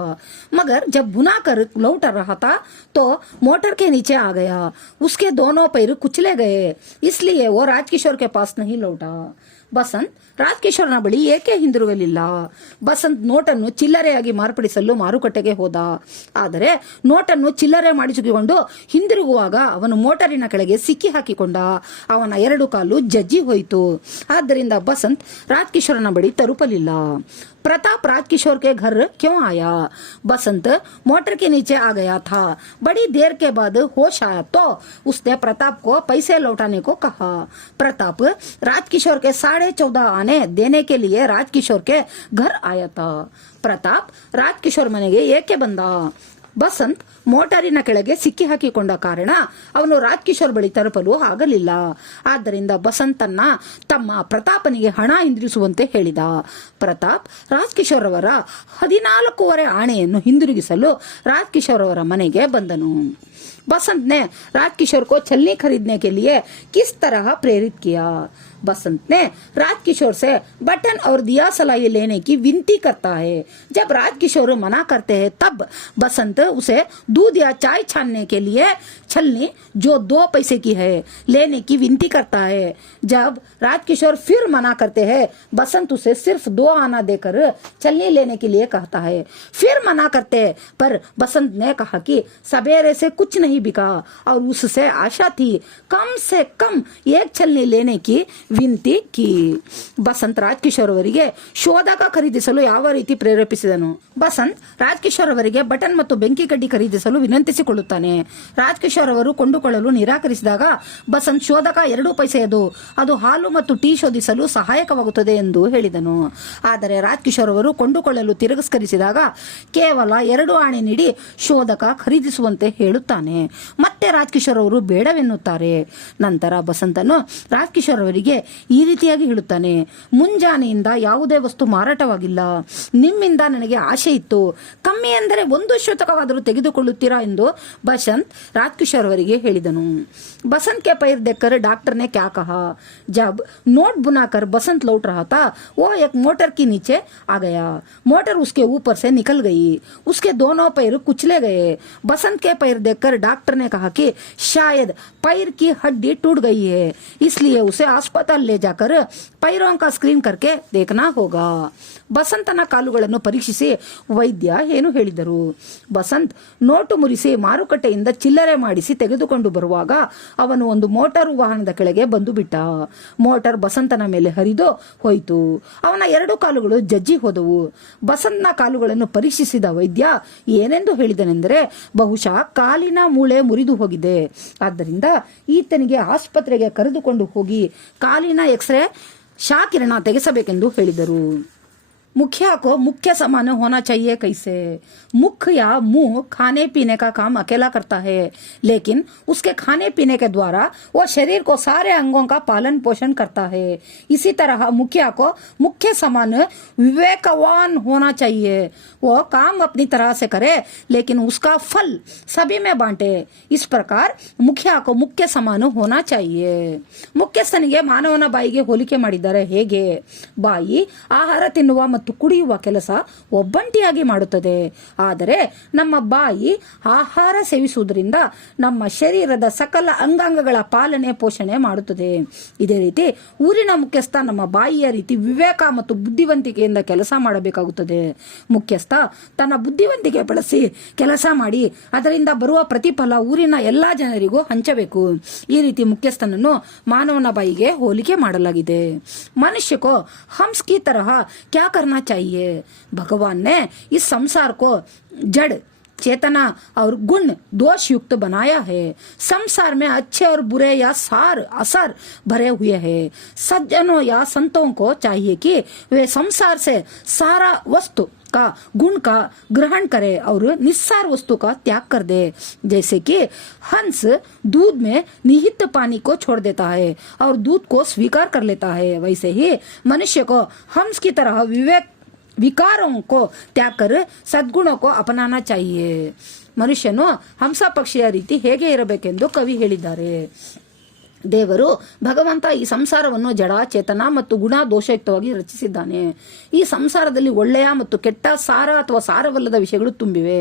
मगर जब भुना कर लौट रहा था तो मोटर के नीचे आ गया. उसके दोनों पैर कुचले गए, इसलिए वो राजकिशोर के पास नहीं लौटा. ಬಸಂತ್ ರಾಜ್ಕಿಶೋರ್ನ ಬಳಿ ಏಕೆ ಹಿಂದಿರುಗಲಿಲ್ಲ? ಬಸಂತ್ ನೋಟನ್ನು ಚಿಲ್ಲರೆಯಾಗಿ ಮಾರ್ಪಡಿಸಲು ಮಾರುಕಟ್ಟೆಗೆ ಹೋದ. ಆದರೆ ನೋಟನ್ನು ಚಿಲ್ಲರೆ ಮಾಡಿಸಿಕೊಂಡು ಹಿಂದಿರುಗುವಾಗ ಅವನು ಮೋಟರಿನ ಕೆಳಗೆ ಸಿಕ್ಕಿ ಹಾಕಿಕೊಂಡ. ಅವನ 2 ಕಾಲು ಜಜ್ಜಿ ಹೋಯಿತು. ಆದ್ದರಿಂದ ಬಸಂತ್ ರಾಜ್ಕಿಶೋರ್ನ ಬಳಿ ತಲುಪಲಿಲ್ಲ. प्रताप राजकिशोर के घर क्यों आया? बसंत मोटर के नीचे आ गया था. बड़ी देर के बाद होश आया तो उसने प्रताप को पैसे लौटाने को कहा. प्रताप राजकिशोर के 14.5 आने देने के लिए राजकिशोर के घर आया था. प्रताप ರಾಜ್ಕಿಶೋರ್ ಮನೆಗೆ ಏಕೆ ಬಂದ? ಬಸಂತ್ ಮೋಟಾರಿನ ಕೆಳಗೆ ಸಿಕ್ಕಿ ಹಾಕಿಕೊಂಡ ಕಾರಣ ಅವನು ರಾಜ್ಕಿಶೋರ್ ಬಳಿ ತಲುಪಲು ಆಗಲಿಲ್ಲ. ಆದ್ದರಿಂದ ಬಸಂತನ್ನ ತಮ್ಮ ಪ್ರತಾಪನಿಗೆ ಹಣ ಹಿಂದಿರಿಸುವಂತೆ ಹೇಳಿದ. ಪ್ರತಾಪ್ ರಾಜ್ಕಿಶೋರ್ ಅವರ 14.5 ಆಣೆಯನ್ನು ಹಿಂದಿರುಗಿಸಲು ರಾಜ್ಕಿಶೋರ್ ಅವರ ಮನೆಗೆ ಬಂದನು. बसंत ने राजकिशोर को छलनी खरीदने के लिए किस तरह प्रेरित किया? बसंत ने राजकिशोर से बटन और दिया सलाई लेने की विनती करता है. जब राजकिशोर मना करते हैं तब बसंत उसे दूध या चाय छानने के लिए छलनी जो 2 पैसे की है लेने की विनती करता है. जब राजकिशोर फिर मना करते हैं बसंत उसे सिर्फ 2 आना देकर छलनी लेने के लिए कहता है. फिर मना करते हैं पर बसंत ने कहा कि सवेरे से कुछ नहीं बिका और उससे आशा थी कम से कम 1 छलनी लेने की ವಿನಂತಿ ಕಿ. ಬಸಂತ್ ರಾಜ್ಕಿಶೋರ್ ಅವರಿಗೆ ಶೋಧಕ ಖರೀದಿಸಲು ಯಾವ ರೀತಿ ಪ್ರೇರೇಪಿಸಿದನು? ಬಸಂತ್ ರಾಜ್ಕಿಶೋರ್ ಅವರಿಗೆ ಬಟನ್ ಮತ್ತು ಬೆಂಕಿ ಕಡ್ಡಿ ಖರೀದಿಸಲು ವಿನಂತಿಸಿಕೊಳ್ಳುತ್ತಾನೆ. ರಾಜ್ಕಿಶೋರ್ ಅವರು ಕೊಂಡುಕೊಳ್ಳಲು ನಿರಾಕರಿಸಿದಾಗ ಬಸಂತ್ ಶೋಧಕ 2 ಪೈಸೆಯದು, ಅದು ಹಾಲು ಮತ್ತು ಟೀ ಶೋಧಿಸಲು ಸಹಾಯಕವಾಗುತ್ತದೆ ಎಂದು ಹೇಳಿದನು. ಆದರೆ ರಾಜ್ಕಿಶೋರ್ ಅವರು ಕೊಂಡುಕೊಳ್ಳಲು ತಿರಸ್ಕರಿಸಿದಾಗ ಕೇವಲ 2 ಆಣೆ ನೀಡಿ ಶೋಧಕ ಖರೀದಿಸುವಂತೆ ಹೇಳುತ್ತಾನೆ. ಮತ್ತೆ ರಾಜ್ಕಿಶೋರ್ ಅವರು ಬೇಡವೆನ್ನುತ್ತಾರೆ. ನಂತರ ಬಸಂತನು ರಾಜ್ಕಿಶೋರ್ ಅವರಿಗೆ ಈ ರೀತಿಯಾಗಿ ಹೇಳುತ್ತಾನೆ, ಮುಂಜಾನೆಯಿಂದ ಯಾವುದೇ ವಸ್ತು ಮಾರಾಟವಾಗಿಲ್ಲ. ನಿಮ್ಮಿಂದ ನನಗೆ ಆಶೆ ಇತ್ತು. ಕಮ್ಮಿ ಅಂದರೆ 1 ಶತಕವಾದರೂ ತೆಗೆದುಕೊಳ್ಳುತ್ತೀರಾ ಎಂದು बसंत राजकिशोर ಅವರಿಗೆ ಹೇಳಿದನು. बसंत के पैर देखकर डॉक्टर ने क्या कहा? जब नोट बुनाकर बसंत लौट रहा था वो एक मोटर के नीचे आ गया. मोटर उसके ऊपर से निकल गई. उसके दोनों पैर कुचले गए. बसंत के पैर देखकर डॉक्टर ने कहा कि शायद पैर की हड्डी टूट गई है, इसलिए उसे अस्पताल ले जाकर पैरों का स्क्रीन करके देखना होगा. ಬಸಂತನ ಕಾಲುಗಳನ್ನು ಪರೀಕ್ಷಿಸಿ ವೈದ್ಯ ಏನು ಹೇಳಿದರು? ಬಸಂತ್ ನೋಟು ಮುರಿಸಿ ಮಾರುಕಟ್ಟೆಯಿಂದ ಚಿಲ್ಲರೆ ಮಾಡಿಸಿ ತೆಗೆದುಕೊಂಡು ಬರುವಾಗ ಅವನು ಒಂದು ಮೋಟಾರ್ ವಾಹನದ ಕೆಳಗೆ ಬಂದು ಬಿಟ್ಟ. ಮೋಟಾರ್ ಬಸಂತನ ಮೇಲೆ ಹರಿದು ಹೋಯಿತು. ಅವನ 2 ಕಾಲುಗಳು ಜಜ್ಜಿ ಹೋದವು. ಬಸಂತನ ಕಾಲುಗಳನ್ನು ಪರೀಕ್ಷಿಸಿದ ವೈದ್ಯ ಏನೆಂದು ಹೇಳಿದನೆಂದರೆ, ಬಹುಶಃ ಕಾಲಿನ ಮೂಳೆ ಮುರಿದು ಹೋಗಿದೆ. ಆದ್ದರಿಂದ ಈತನಿಗೆ ಆಸ್ಪತ್ರೆಗೆ ಕರೆದುಕೊಂಡು ಹೋಗಿ ಕಾಲಿನ ಎಕ್ಸ್ರೇ ಶಾಕಿರಣ ತೆಗೆಸಬೇಕೆಂದು ಹೇಳಿದರು. मुखिया को मुख्य समान होना चाहिए कैसे? मुख या मुंह खाने पीने का काम अकेला करता है, लेकिन उसके खाने पीने के द्वारा वह शरीर को सारे अंगों का पालन पोषण करता है। इसी तरह मुखिया को मुख्य समान विवेकवान होना चाहिए। वह काम अपनी तरह से करे, लेकिन उसका फल सभी में बांटे। इस प्रकार मुखिया को मुಖ್ಯ ಸಮಾನ ಹೋನಾ चाहिए। ಮುಖ್ಯಸ್ಥನಿಗೆ ಮಾನವನ ಬಾಯಿಗೆ ಹೋಲಿಕೆ ಮಾಡಿದರೆ ಹೇಗೆ? ಬಾಯಿ ಆಹಾರ ತಿನ್ನುವ ಮತ್ತು ಕುಡಿಯುವ ಕೆಲಸ ಒಬ್ಬಂಟಿಯಾಗಿ ಮಾಡುತ್ತದೆ, ಆದರೆ ನಮ್ಮ ಬಾಯಿ ಆಹಾರ ಸೇವಿಸುವುದರಿಂದ ನಮ್ಮ ಶರೀರದ ಸಕಲ ಅಂಗಾಂಗಗಳ ಪಾಲನೆ ಪೋಷಣೆ ಮಾಡುತ್ತದೆ। ಇದೇ ರೀತಿ ಊರಿನ ಮುಖ್ಯಸ್ಥ ನಮ್ಮ ಬಾಯಿಯ ರೀತಿ ವಿವೇಕ ಮತ್ತು ಬುದ್ಧಿವಂತಿಕೆಯಿಂದ ಕೆಲಸ ಮಾಡಬೇಕಾಗುತ್ತದೆ। ಮುಖ್ಯಸ್ಥ ತನ್ನ ಬುದ್ಧಿವಂತಿಕೆ ಬಳಸಿ ಕೆಲಸ ಮಾಡಿ ಅದರಿಂದ ಬರುವ ಪ್ರತಿಫಲ ಊರಿನ ಎಲ್ಲಾ ಜನರಿಗೂ ಹಂಚಬೇಕು। ಈ ರೀತಿ ಮುಖ್ಯಸ್ಥನನ್ನು ಮಾನವನ ಬಾಯಿಗೆ ಹೋಲಿಕೆ ಮಾಡಲಾಗಿದೆ। मनुष्य को हंस की तरह क्या करना चाहिए? भगवान ने इस संसार को जड़ चेतना और गुण दोष युक्त बनाया है। संसार में अच्छे और बुरे या सार असर भरे हुए हैं। सज्जनों या संतों को चाहिए कि वे संसार से सारा वस्तु का गुण का ग्रहण करे और निस्सार वस्तु का त्याग कर दे। जैसे कि हंस दूध में निहित पानी को छोड़ देता है और दूध को स्वीकार कर लेता है, वैसे ही मनुष्य को हंस की तरह विकारों को त्याग कर सद्गुणों को अपनाना चाहिए। ಮನುಷ್ಯನು ಹಂಸ ಪಕ್ಷಿಯ ರೀತಿ ಹೇಗೆ ಇರಬೇಕೆಂದು ಕವಿ ಹೇಳಿದ್ದಾರೆ। ದೇವರು ಭಗವಂತ ಈ ಸಂಸಾರವನ್ನು ಜಡ ಚೇತನ ಮತ್ತು ಗುಣ ದೋಷಯುಕ್ತವಾಗಿ ರಚಿಸಿದ್ದಾನೆ। ಈ ಸಂಸಾರದಲ್ಲಿ ಒಳ್ಳೆಯ ಮತ್ತು ಕೆಟ್ಟ, ಸಾರ ಅಥವಾ ಸಾರವಲ್ಲದ ವಿಷಯಗಳು ತುಂಬಿವೆ।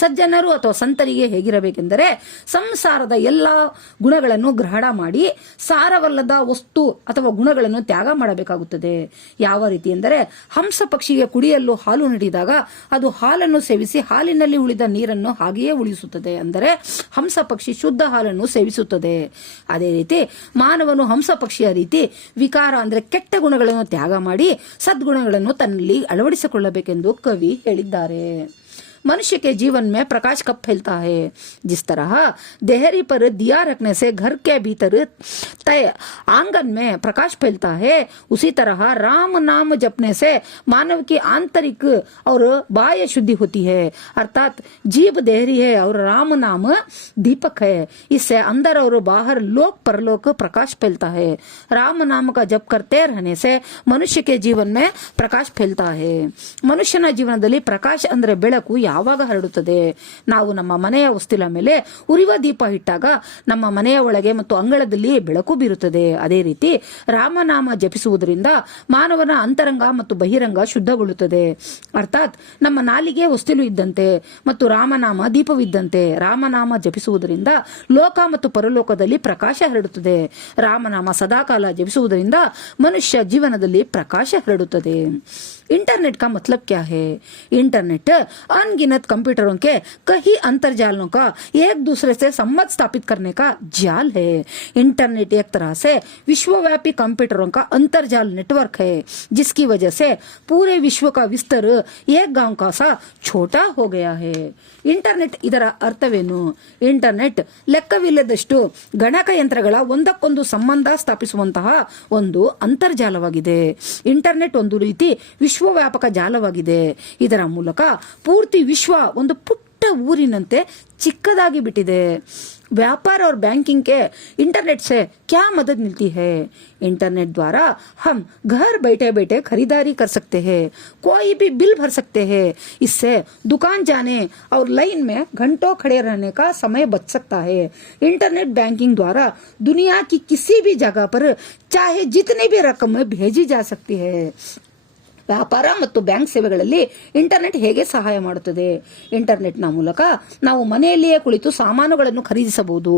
ಸಜ್ಜನರು ಅಥವಾ ಸಂತರಿಗೆ ಹೇಗಿರಬೇಕೆಂದರೆ ಸಂಸಾರದ ಎಲ್ಲ ಗುಣಗಳನ್ನು ಗ್ರಹಣ ಮಾಡಿ ಸಾರವಲ್ಲದ ವಸ್ತು ಅಥವಾ ಗುಣಗಳನ್ನು ತ್ಯಾಗ ಮಾಡಬೇಕಾಗುತ್ತದೆ। ಯಾವ ರೀತಿ ಎಂದರೆ ಹಂಸ ಪಕ್ಷಿಗೆ ಕುಡಿಯಲು ಹಾಲು ನೀಡಿದಾಗ ಅದು ಹಾಲನ್ನು ಸೇವಿಸಿ ಹಾಲಿನಲ್ಲಿ ಉಳಿದ ನೀರನ್ನು ಹಾಗೆಯೇ ಉಳಿಸುತ್ತದೆ, ಅಂದರೆ ಹಂಸ ಪಕ್ಷಿ ಶುದ್ಧ ಹಾಲನ್ನು ಸೇವಿಸುತ್ತದೆ। ಅದೇ ರೀತಿ ಮಾನವನು ಹಂಸ ಪಕ್ಷಿಯ ರೀತಿ ವಿಕಾರ ಅಂದ್ರೆ ಕೆಟ್ಟ ಗುಣಗಳನ್ನು ತ್ಯಾಗ ಮಾಡಿ ಸದ್ಗುಣಗಳನ್ನು ತನ್ನಲ್ಲಿ ಅಳವಡಿಸಿಕೊಳ್ಳಬೇಕೆಂದು ಕವಿ ಹೇಳಿದ್ದಾರೆ। मनुष्य के जीवन में प्रकाश कब फैलता है? जिस तरह देहरी पर दिया रखने से घर के भीतर तय आंगन में प्रकाश फैलता है, उसी तरह राम नाम जपने से मानव की आंतरिक और बाह्य शुद्धि होती है। अर्थात जीव देहरी है और राम नाम दीपक है, इससे अंदर और बाहर लोक परलोक प्रकाश फैलता है। राम नाम का जप करते रहने से मनुष्य के जीवन में प्रकाश फैलता है। ಮನುಷ್ಯನ ಜೀವನದಲ್ಲಿ ಪ್ರಕಾಶ ಅಂದ್ರೆ ಬೆಳಕು ಯಾವಾಗ ಹರಡುತ್ತದೆ? ನಾವು ನಮ್ಮ ಮನೆಯ ಹೊಸ್ತಿಲ ಮೇಲೆ ಉರಿವ ದೀಪ ಇಟ್ಟಾಗ ನಮ್ಮ ಮನೆಯ ಒಳಗೆ ಮತ್ತು ಅಂಗಳದಲ್ಲಿ ಬೆಳಕು ಬೀರುತ್ತದೆ। ಅದೇ ರೀತಿ ರಾಮನಾಮ ಜಪಿಸುವುದರಿಂದ ಮಾನವನ ಅಂತರಂಗ ಮತ್ತು ಬಹಿರಂಗ ಶುದ್ಧಗೊಳ್ಳುತ್ತದೆ। ಅರ್ಥಾತ್ ನಮ್ಮ ನಾಲಿಗೆ ಹೊಸ್ತಿಲು ಇದ್ದಂತೆ ಮತ್ತು ರಾಮನಾಮ ದೀಪವಿದ್ದಂತೆ ರಾಮನಾಮ ಜಪಿಸುವುದರಿಂದ ಲೋಕ ಮತ್ತು ಪರಲೋಕದಲ್ಲಿ ಪ್ರಕಾಶ ಹರಡುತ್ತದೆ। ರಾಮನಾಮ ಸದಾಕಾಲ ಜಪಿಸುವುದರಿಂದ ಮನುಷ್ಯ ಜೀವನದಲ್ಲಿ ಪ್ರಕಾಶ ಹರಡುತ್ತದೆ। इंटरनेट का मतलब क्या है? इंटरनेट अनगिनत कंप्यूटरों के कई अंतरजालों का एक दूसरे से संबंध स्थापित करने का जाल है। इंटरनेट एक तरह से विश्वव्यापी कंप्यूटरों का अंतरजाल नेटवर्क है, जिसकी वजह से पूरे विश्व का विस्तार एक गांव का सा छोटा हो गया है। ಇಂಟರ್ನೆಟ್ ಇದರ ಅರ್ಥವೇನು? ಇಂಟರ್ನೆಟ್ ಲೆಕ್ಕವಿಲ್ಲದಷ್ಟು ಗಣಕಯಂತ್ರಗಳ ಒಂದಕ್ಕೊಂದು ಸಂಬಂಧ ಸ್ಥಾಪಿಸುವಂತಹ ಒಂದು ಅಂತರ್ಜಾಲವಾಗಿದೆ। ಇಂಟರ್ನೆಟ್ ಒಂದು ರೀತಿ ವಿಶ್ವವ್ಯಾಪಕ ಜಾಲವಾಗಿದೆ। ಇದರ ಮೂಲಕ ಪೂರ್ತಿ ವಿಶ್ವ ಒಂದು ಪುಟ್ಟ ಊರಿನಂತೆ ಚಿಕ್ಕದಾಗಿ ಬಿಟ್ಟಿದೆ। व्यापार और बैंकिंग के इंटरनेट से क्या मदद मिलती है? इंटरनेट द्वारा हम घर बैठे बैठे खरीदारी कर सकते हैं, कोई भी बिल भर सकते हैं। इससे दुकान जाने और लाइन में घंटों खड़े रहने का समय बच सकता है। इंटरनेट बैंकिंग द्वारा दुनिया की किसी भी जगह पर चाहे जितनी भी रकम भेजी जा सकती है। ವ್ಯಾಪಾರ ಮತ್ತು ಬ್ಯಾಂಕ್ ಸೇವೆಗಳಲ್ಲಿ ಇಂಟರ್ನೆಟ್ ಹೇಗೆ ಸಹಾಯ ಮಾಡುತ್ತದೆ? ಇಂಟರ್ನೆಟ್ನ ಮೂಲಕ ನಾವು ಮನೆಯಲ್ಲಿಯೇ ಕುಳಿತು ಸಾಮಾನುಗಳನ್ನು ಖರೀದಿಸಬಹುದು,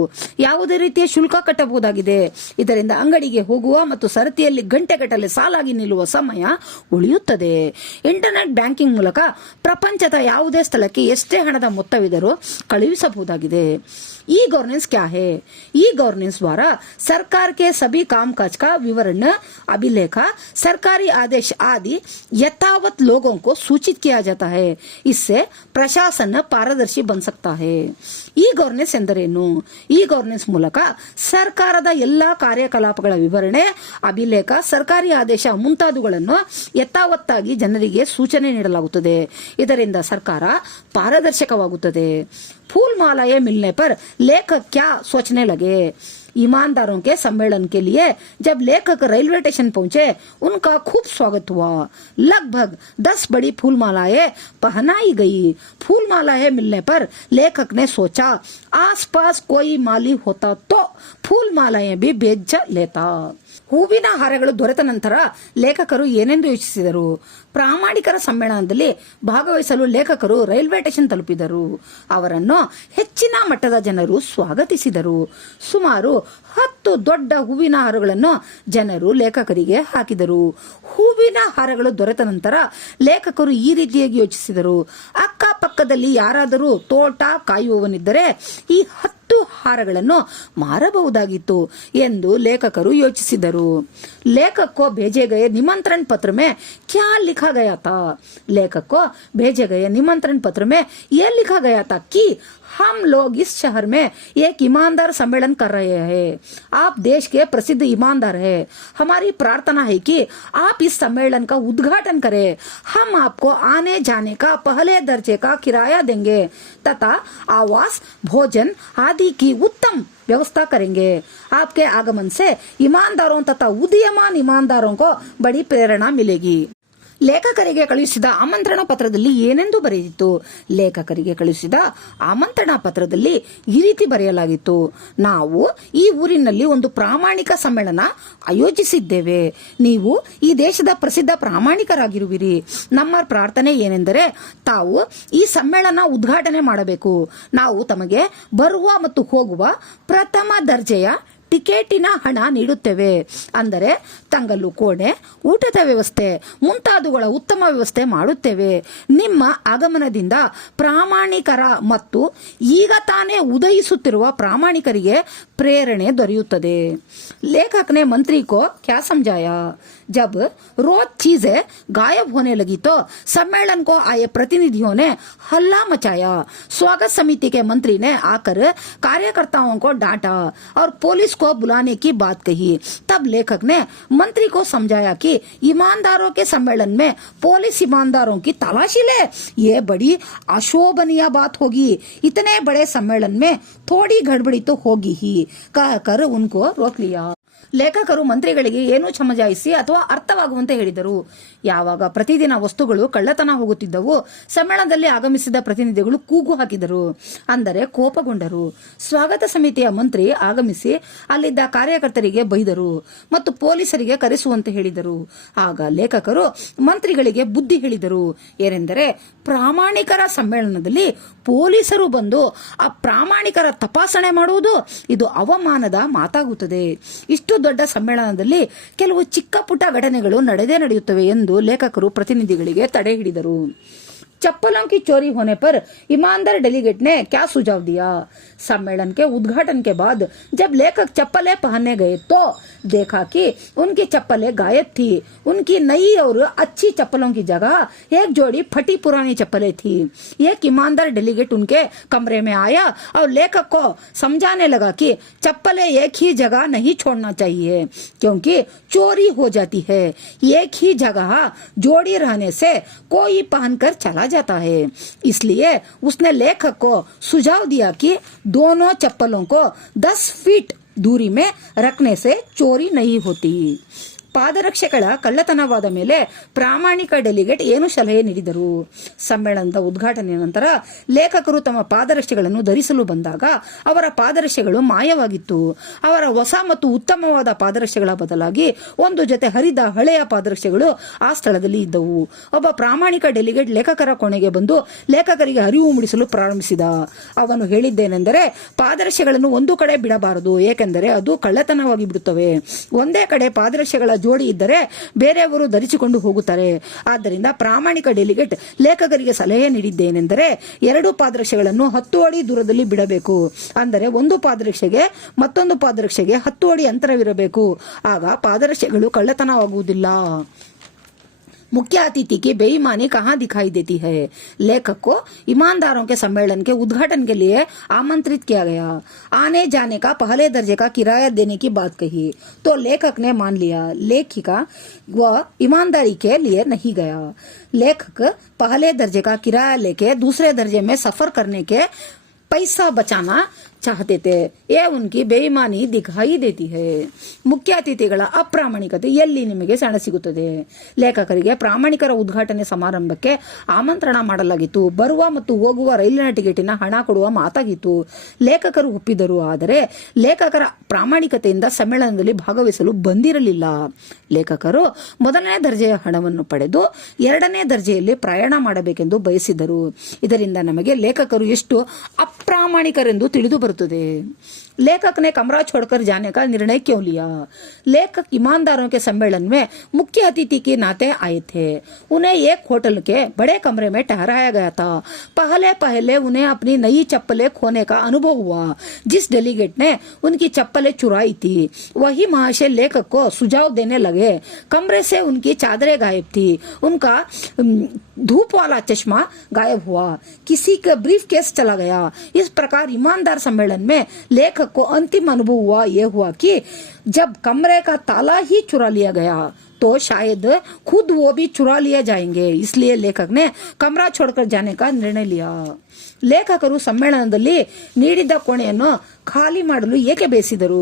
ಯಾವುದೇ ರೀತಿಯ ಶುಲ್ಕ ಕಟ್ಟಬಹುದಾಗಿದೆ। ಇದರಿಂದ ಅಂಗಡಿಗೆ ಹೋಗುವ ಮತ್ತು ಸರತಿಯಲ್ಲಿ ಗಂಟೆಗಟ್ಟಲೆ ಸಾಲಾಗಿ ನಿಲ್ಲುವ ಸಮಯ ಉಳಿಯುತ್ತದೆ। ಇಂಟರ್ನೆಟ್ ಬ್ಯಾಂಕಿಂಗ್ ಮೂಲಕ ಪ್ರಪಂಚದ ಯಾವುದೇ ಸ್ಥಳಕ್ಕೆ ಎಷ್ಟೇ ಹಣದ ಮೊತ್ತವಿದ್ದರೂ ಕಳುಹಿಸಬಹುದಾಗಿದೆ। ई गवर्नेंस क्या है? ई गवर्नेंस द्वारा सरकार के सभी कामकाज का विवरण, अभिलेख, सरकारी आदेश आदि यथावत लोगों को सूचित किया जाता है. इससे ಪ್ರಶಾಸನ ಪಾರದರ್ಶಿ ಬನ್ ಸಕ್ತಾ ಹೈ. ಇ ಗವರ್ನೆನ್ಸ್ ಎಂದರೇನು? ಇ ಗವರ್ನೆನ್ಸ್ ಮೂಲಕ ಸರ್ಕಾರದ ಎಲ್ಲಾ ಕಾರ್ಯಕಲಾಪಗಳ ವಿವರಣೆ, ಅಭಿಲೇಖ, ಸರ್ಕಾರಿ ಆದೇಶ ಮುಂತಾದವುಗಳನ್ನು ಯಥಾವತ್ತಾಗಿ ಜನರಿಗೆ ಸೂಚನೆ ನೀಡಲಾಗುತ್ತದೆ. ಇದರಿಂದ ಸರ್ಕಾರ ಪಾರದರ್ಶಕವಾಗುತ್ತದೆ. फूल मालाएं मिलने पर लेखक क्या सोचने लगे? ईमानदारों के सम्मेलन के लिए जब लेखक रेलवे स्टेशन पहुंचे, उनका खूब स्वागत हुआ. लगभग 10 बड़ी फूल मालाएं पहनाई गई. फूल मालाएं मिलने पर लेखक ने सोचा, आसपास कोई माली होता तो फूल मालाएं भी बेच लेता. ಹೂವಿನ ಹಾರಗಳು ದೊರೆತ ನಂತರ ಲೇಖಕರು ಏನೆಂದು ಯೋಚಿಸಿದರು? ಪ್ರಾಮಾಣಿಕರ ಸಮ್ಮೇಳನದಲ್ಲಿ ಭಾಗವಹಿಸಲು ಲೇಖಕರು ರೈಲ್ವೆ ಸ್ಟೇಷನ್ ತಲುಪಿದರು. ಅವರನ್ನು ಹೆಚ್ಚಿನ ಮಟ್ಟದ ಜನರು ಸ್ವಾಗತಿಸಿದರು. ಸುಮಾರು 10 ದೊಡ್ಡ ಹೂವಿನ ಹಾರಗಳನ್ನು ಜನರು ಲೇಖಕರಿಗೆ ಹಾಕಿದರು. ಹೂವಿನ ಹಾರಗಳು ದೊರೆತ ನಂತರ ಲೇಖಕರು ಈ ರೀತಿಯಾಗಿ ಯೋಚಿಸಿದರು, ಅಕ್ಕಪಕ್ಕದಲ್ಲಿ ಯಾರಾದರೂ ತೋಟ ಕಾಯುವವನಿದ್ದರೆ ಈ 10 ಹಾರಗಳನ್ನು ಮಾರಬಹುದಾಗಿತ್ತು ಎಂದು ಲೇಖಕರು ಯೋಚಿಸಿದರು. लेखक को भेजे गए निमंत्रण पत्र में क्या लिखा गया था? लेखक को भेजे गए निमंत्रण पत्र में यह लिखा गया था कि हम लोग इस शहर में एक ईमानदार सम्मेलन कर रहे हैं. आप देश के प्रसिद्ध ईमानदार हैं. हमारी प्रार्थना है कि आप इस सम्मेलन का उद्घाटन करें. हम आपको आने जाने का पहले दर्जे का किराया देंगे तथा आवास, भोजन आदि की उत्तम व्यवस्था करेंगे. आपके आगमन से ईमानदारों तथा उदीयमान ईमानदारों को बड़ी प्रेरणा मिलेगी. ಲೇಖಕರಿಗೆ ಕಳುಹಿಸಿದ ಆಮಂತ್ರಣ ಪತ್ರದಲ್ಲಿ ಏನೆಂದು ಬರೆದಿತ್ತು? ಲೇಖಕರಿಗೆ ಕಳುಹಿಸಿದ ಆಮಂತ್ರಣ ಪತ್ರದಲ್ಲಿ ಈ ರೀತಿ ಬರೆಯಲಾಗಿತ್ತು, ನಾವು ಈ ಊರಿನಲ್ಲಿ ಒಂದು ಪ್ರಾಮಾಣಿಕ ಸಮ್ಮೇಳನ ಆಯೋಜಿಸಿದ್ದೇವೆ. ನೀವು ಈ ದೇಶದ ಪ್ರಸಿದ್ಧ ಪ್ರಾಮಾಣಿಕರಾಗಿರುವಿರಿ. ನಮ್ಮ ಪ್ರಾರ್ಥನೆ ಏನೆಂದರೆ ತಾವು ಈ ಸಮ್ಮೇಳನ ಉದ್ಘಾಟನೆ ಮಾಡಬೇಕು. ನಾವು ತಮಗೆ ಬರುವ ಮತ್ತು ಹೋಗುವ ಪ್ರಥಮ ದರ್ಜೆಯ ಟಿಕೆಟಿನ ಹಣ ನೀಡುತ್ತೇವೆ. ಅಂದರೆ ತಂಗಲು ಕೋಣೆ, ಊಟದ ವ್ಯವಸ್ಥೆ ಮುಂತಾದವುಗಳ ಉತ್ತಮ ವ್ಯವಸ್ಥೆ ಮಾಡುತ್ತೇವೆ. ನಿಮ್ಮ ಆಗಮನದಿಂದ ಪ್ರಾಮಾಣಿಕರ ಮತ್ತು ಈಗ ತಾನೇ ಉದಯಿಸುತ್ತಿರುವ ಪ್ರಾಮಾಣಿಕರಿಗೆ प्रेरणे दौरियुತ್ತದೆ. लेखक ने मंत्री को क्या समझाया? जब रोज चीजें गायब होने लगी तो सम्मेलन को आए प्रतिनिधियों ने हल्ला मचाया. स्वागत समिति के मंत्री ने आकर कार्यकर्ताओं को डांटा और पुलिस को बुलाने की बात कही. तब लेखक ने मंत्री को समझाया कि ईमानदारों के सम्मेलन में पुलिस ईमानदारों की तलाशी ले, ये बड़ी अशोभनीय बात होगी. इतने बड़े सम्मेलन में थोड़ी गड़बड़ी तो होगी ही कहकर उनको रोक लिया. ಲೇಖಕರು ಮಂತ್ರಿಗಳಿಗೆ ಏನೂ ಸಮಜಾಯಿಸಿ ಅಥವಾ ಅರ್ಥವಾಗುವಂತೆ ಹೇಳಿದರು. ಯಾವಾಗ ಪ್ರತಿದಿನ ವಸ್ತುಗಳು ಕಳ್ಳತನ ಹೋಗುತ್ತಿದ್ದವು, ಸಮ್ಮೇಳನದಲ್ಲಿ ಆಗಮಿಸಿದ ಪ್ರತಿನಿಧಿಗಳು ಕೂಗು ಹಾಕಿದರು, ಅಂದರೆ ಕೋಪಗೊಂಡರು. ಸ್ವಾಗತ ಸಮಿತಿಯ ಮಂತ್ರಿ ಆಗಮಿಸಿ ಅಲ್ಲಿದ್ದ ಕಾರ್ಯಕರ್ತರಿಗೆ ಬೈದರು ಮತ್ತು ಪೊಲೀಸರಿಗೆ ಕರೆಸುವಂತೆ ಹೇಳಿದರು. ಆಗ ಲೇಖಕರು ಮಂತ್ರಿಗಳಿಗೆ ಬುದ್ಧಿ ಹೇಳಿದರು. ಏನೆಂದರೆ, ಪ್ರಾಮಾಣಿಕರ ಸಮ್ಮೇಳನದಲ್ಲಿ ಪೊಲೀಸರು ಬಂದು ಆ ಪ್ರಾಮಾಣಿಕರ ತಪಾಸಣೆ ಮಾಡುವುದು ಇದು ಅವಮಾನದ ಮಾತಾಗುತ್ತದೆ. ಇಷ್ಟು ದೊಡ್ಡ ಸಮ್ಮೇಳನದಲ್ಲಿ ಕೆಲವು ಚಿಕ್ಕ ಪುಟ್ಟ ಘಟನೆಗಳು ನಡೆಯುತ್ತವೆ ಎಂದು ಲೇಖಕರು ಪ್ರತಿನಿಧಿಗಳಿಗೆ ತಡೆ ಹಿಡಿದರು. चप्पलों की चोरी होने पर ईमानदार डेलीगेट ने क्या सुझाव दिया? सम्मेलन के उद्घाटन के बाद जब लेखक चप्पलें पहनने गए तो देखा कि उनकी चप्पलें गायब थी. उनकी नई और अच्छी चप्पलों की जगह एक जोड़ी फटी पुरानी चप्पलें थी. एक ईमानदार डेलीगेट उनके कमरे में आया और लेखक को समझाने लगा कि चप्पलें एक ही जगह नहीं छोड़ना चाहिए क्योंकि चोरी हो जाती है. एक ही जगह जोड़ी रहने से कोई पहनकर चला जाता है. इसलिए उसने लेखक को सुझाव दिया कि दोनों चप्पलों को 10 फीट दूरी में रखने से चोरी नहीं होती. ಪಾದರಕ್ಷೆಗಳ ಕಳ್ಳತನವಾದ ಮೇಲೆ ಪ್ರಾಮಾಣಿಕ ಡೆಲಿಗೇಟ್ ಏನು ಸಲಹೆ ನೀಡಿದರು? ಸಮ್ಮೇಳನದ ಉದ್ಘಾಟನೆಯ ನಂತರ ಲೇಖಕರು ತಮ್ಮ ಪಾದರಕ್ಷೆಗಳನ್ನು ಧರಿಸಲು ಬಂದಾಗ ಅವರ ಪಾದರಕ್ಷೆಗಳು ಮಾಯವಾಗಿತ್ತು. ಅವರ ಹೊಸ ಮತ್ತು ಉತ್ತಮವಾದ ಪಾದರಕ್ಷೆಗಳ ಬದಲಾಗಿ ಒಂದು ಜೊತೆ ಹರಿದ ಹಳೆಯ ಪಾದರಕ್ಷೆಗಳು ಆ ಸ್ಥಳದಲ್ಲಿ ಇದ್ದವು. ಒಬ್ಬ ಪ್ರಾಮಾಣಿಕ ಡೆಲಿಗೇಟ್ ಲೇಖಕರ ಕೋಣೆಗೆ ಬಂದು ಲೇಖಕರಿಗೆ ಅರಿವು ಮೂಡಿಸಲು ಪ್ರಾರಂಭಿಸಿದ. ಅವನು ಹೇಳಿದ್ದೇನೆಂದರೆ, ಪಾದರಕ್ಷೆಗಳನ್ನು ಒಂದು ಕಡೆ ಬಿಡಬಾರದು, ಏಕೆಂದರೆ ಅದು ಕಳ್ಳತನವಾಗಿ ಬಿಡುತ್ತವೆ. ಒಂದೇ ಕಡೆ ಪಾದರಕ್ಷೆಗಳ ಜೋಡಿ ಇದ್ದರೆ ಬೇರೆಯವರು ಧರಿಸಿಕೊಂಡು ಹೋಗುತ್ತಾರೆ. ಆದ್ದರಿಂದ ಪ್ರಾಮಾಣಿಕ ಡೆಲಿಗೇಟ್ ಲೇಖಕರಿಗೆ ಸಲಹೆ ನೀಡಿದ್ದೇನೆಂದರೆ, 2 ಪಾದರಕ್ಷೆಗಳನ್ನು 10 ಅಡಿ ದೂರದಲ್ಲಿ ಬಿಡಬೇಕು. ಅಂದರೆ ಒಂದು ಪಾದರಕ್ಷೆಗೆ ಮತ್ತೊಂದು ಪಾದರಕ್ಷೆಗೆ 10 ಅಡಿ ಅಂತರವಿರಬೇಕು. ಆಗ ಪಾದರಕ್ಷೆಗಳು ಕಳ್ಳತನವಾಗುವುದಿಲ್ಲ. मुख्य अतिथि की बेईमानी कहाँ दिखाई देती है। लेखक को ईमानदारों के सम्मेलन के उद्घाटन के लिए आमंत्रित किया गया। आने जाने का पहले दर्जे का किराया देने की बात कही तो लेखक ने मान लिया। लेखिका वह ईमानदारी के लिए नहीं गया। लेखक पहले दर्जे का किराया लेके दूसरे दर्जे में सफर करने के पैसा बचाना चाहते थे। यह उनकी ಬೇಯಿಮಾನಿ ದಿಖಾಯಿ ದೇತಿ ಹೈ। ಮುಖ್ಯ ಅತಿಥಿಗಳ ಅಪ್ರಾಮಾಣಿಕತೆ ಎಲ್ಲಿ ನಿಮಗೆ ಕಾಣಸಿಗುತ್ತದೆ। ಲೇಖಕರಿಗೆ ಪ್ರಾಮಾಣಿಕರ ಉದ್ಘಾಟನೆ ಸಮಾರಂಭಕ್ಕೆ ಆಮಂತ್ರಣ ಮಾಡಲಾಗಿತ್ತು। ಬರುವ ಮತ್ತು ಹೋಗುವ ರೈಲಿನ ಟಿಕೆಟಿನ ಹಣ ಕೊಡುವ ಮಾತಾಗಿತ್ತು। ಲೇಖಕರು ಒಪ್ಪಿದರು, ಆದರೆ ಲೇಖಕರ ಪ್ರಾಮಾಣಿಕತೆಯಿಂದ ಸಮ್ಮೇಳನದಲ್ಲಿ ಭಾಗವಹಿಸಲು ಬಂದಿರಲಿಲ್ಲ। ಲೇಖಕರು ಮೊದಲನೇ ದರ್ಜೆಯ ಹಣವನ್ನು ಪಡೆದು ಎರಡನೇ ದರ್ಜೆಯಲ್ಲಿ ಪ್ರಯಾಣ ಮಾಡಬೇಕೆಂದು ಬಯಸಿದರು। ಇದರಿಂದ ನಮಗೆ ಲೇಖಕರು ಎಷ್ಟು अप्रामाणिकरेंदु ತಿಳಿದು बरुತ್ತದೆ। लेखक ने कमरा छोड़कर जाने का निर्णय क्यों लिया। लेखक ईमानदारों के सम्मेलन में मुख्य अतिथि के नाते आए थे। उन्हें एक होटल के बड़े कमरे में ठहराया गया था। पहले उन्हें अपनी नई चप्पलें खोने का अनुभव हुआ। जिस डेलीगेट ने उनकी चप्पलें चुराई थी वही महाशय लेखक को सुझाव देने लगे। कमरे से उनकी चादरें गायब थी। उनका धूप वाला चश्मा गायब हुआ। किसी का ब्रीफ केस चला गया। इस प्रकार ईमानदार सम्मेलन में लेखक को अंतिम अनुभव हुआ यह हुआ कि जब कमरे का ताला ही चुरा लिया गया तो शायद खुद वो भी चुरा लिए जाएंगे। इसलिए लेखक ने कमरा छोड़कर जाने का निर्णय लिया। ಲೇಖಕರು ಸಮ್ಮೇಳನದಲ್ಲಿ ನೀಡಿದ್ದ ಕೋಣೆಯನ್ನು ಖಾಲಿ ಮಾಡಲು ಏಕೆ ಬಯಸಿದರು।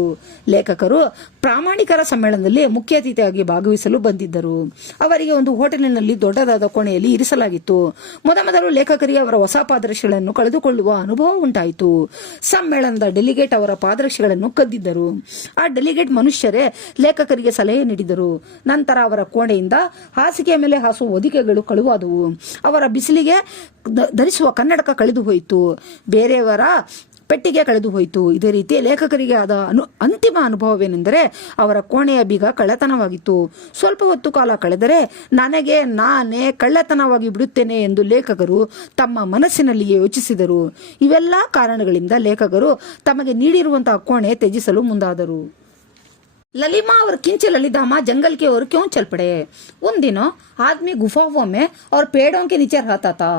ಲೇಖಕರು ಪ್ರಾಮಾಣಿಕರ ಸಮ್ಮೇಳನದಲ್ಲಿ ಮುಖ್ಯ ಅತಿಥಿಯಾಗಿ ಭಾಗವಹಿಸಲು ಬಂದಿದ್ದರು। ಅವರಿಗೆ ಒಂದು ಹೋಟೆಲಿನಲ್ಲಿ ದೊಡ್ಡದಾದ ಕೋಣೆಯಲ್ಲಿ ಇರಿಸಲಾಗಿತ್ತು। ಮೊದಲು ಲೇಖಕರಿಗೆ ಅವರ ಹೊಸ ಪಾದರಕ್ಷೆಗಳನ್ನು ಕಳೆದುಕೊಳ್ಳುವ ಅನುಭವ ಉಂಟಾಯಿತು। ಸಮ್ಮೇಳನದ ಡೆಲಿಗೇಟ್ ಅವರ ಪಾದರಕ್ಷೆಗಳನ್ನು ಕದ್ದಿದ್ದರು। ಆ ಡೆಲಿಗೇಟ್ ಮನುಷ್ಯರೇ ಲೇಖಕರಿಗೆ ಸಲಹೆ ನೀಡಿದರು। ನಂತರ ಅವರ ಕೋಣೆಯಿಂದ ಹಾಸಿಗೆಯ ಮೇಲೆ ಹಾಸುವ ಹೊದಿಕೆಗಳು ಕಳುವಾದವು। ಅವರ ಬಿಸಿಲಿಗೆ ಧರಿಸುವ ಕನ್ನಡಕ ಕಳೆದು ಹೋಯಿತು। ಬೇರೆಯವರ ಪೆಟ್ಟಿಗೆ ಕಳೆದು ಹೋಯಿತು। ಇದೇ ರೀತಿ ಲೇಖಕರಿಗೆ ಆದ ಅಂತಿಮ ಅನುಭವವೇನೆಂದರೆ ಅವರ ಕೋಣೆಯ ಬೀಗ ಕಳ್ಳತನವಾಗಿತ್ತು। ಸ್ವಲ್ಪ ಹೊತ್ತು ಕಾಲ ಕಳೆದರೆ ನಾನೇ ಕಳ್ಳತನವಾಗಿ ಬಿಡುತ್ತೇನೆ ಎಂದು ಲೇಖಕರು ತಮ್ಮ ಮನಸ್ಸಿನಲ್ಲಿಯೇ ಯೋಚಿಸಿದರು। ಇವೆಲ್ಲ ಕಾರಣಗಳಿಂದ ಲೇಖಕರು ತಮಗೆ ನೀಡಿರುವಂತಹ ಕೋಣೆ ತ್ಯಜಿಸಲು ಮುಂದಾದರು। ललिमा और किंच ललितामा जंगल की ओर क्यों चल पड़े। उन दिनों आदमी गुफाओं में और पेड़ों के नीचे रहता था।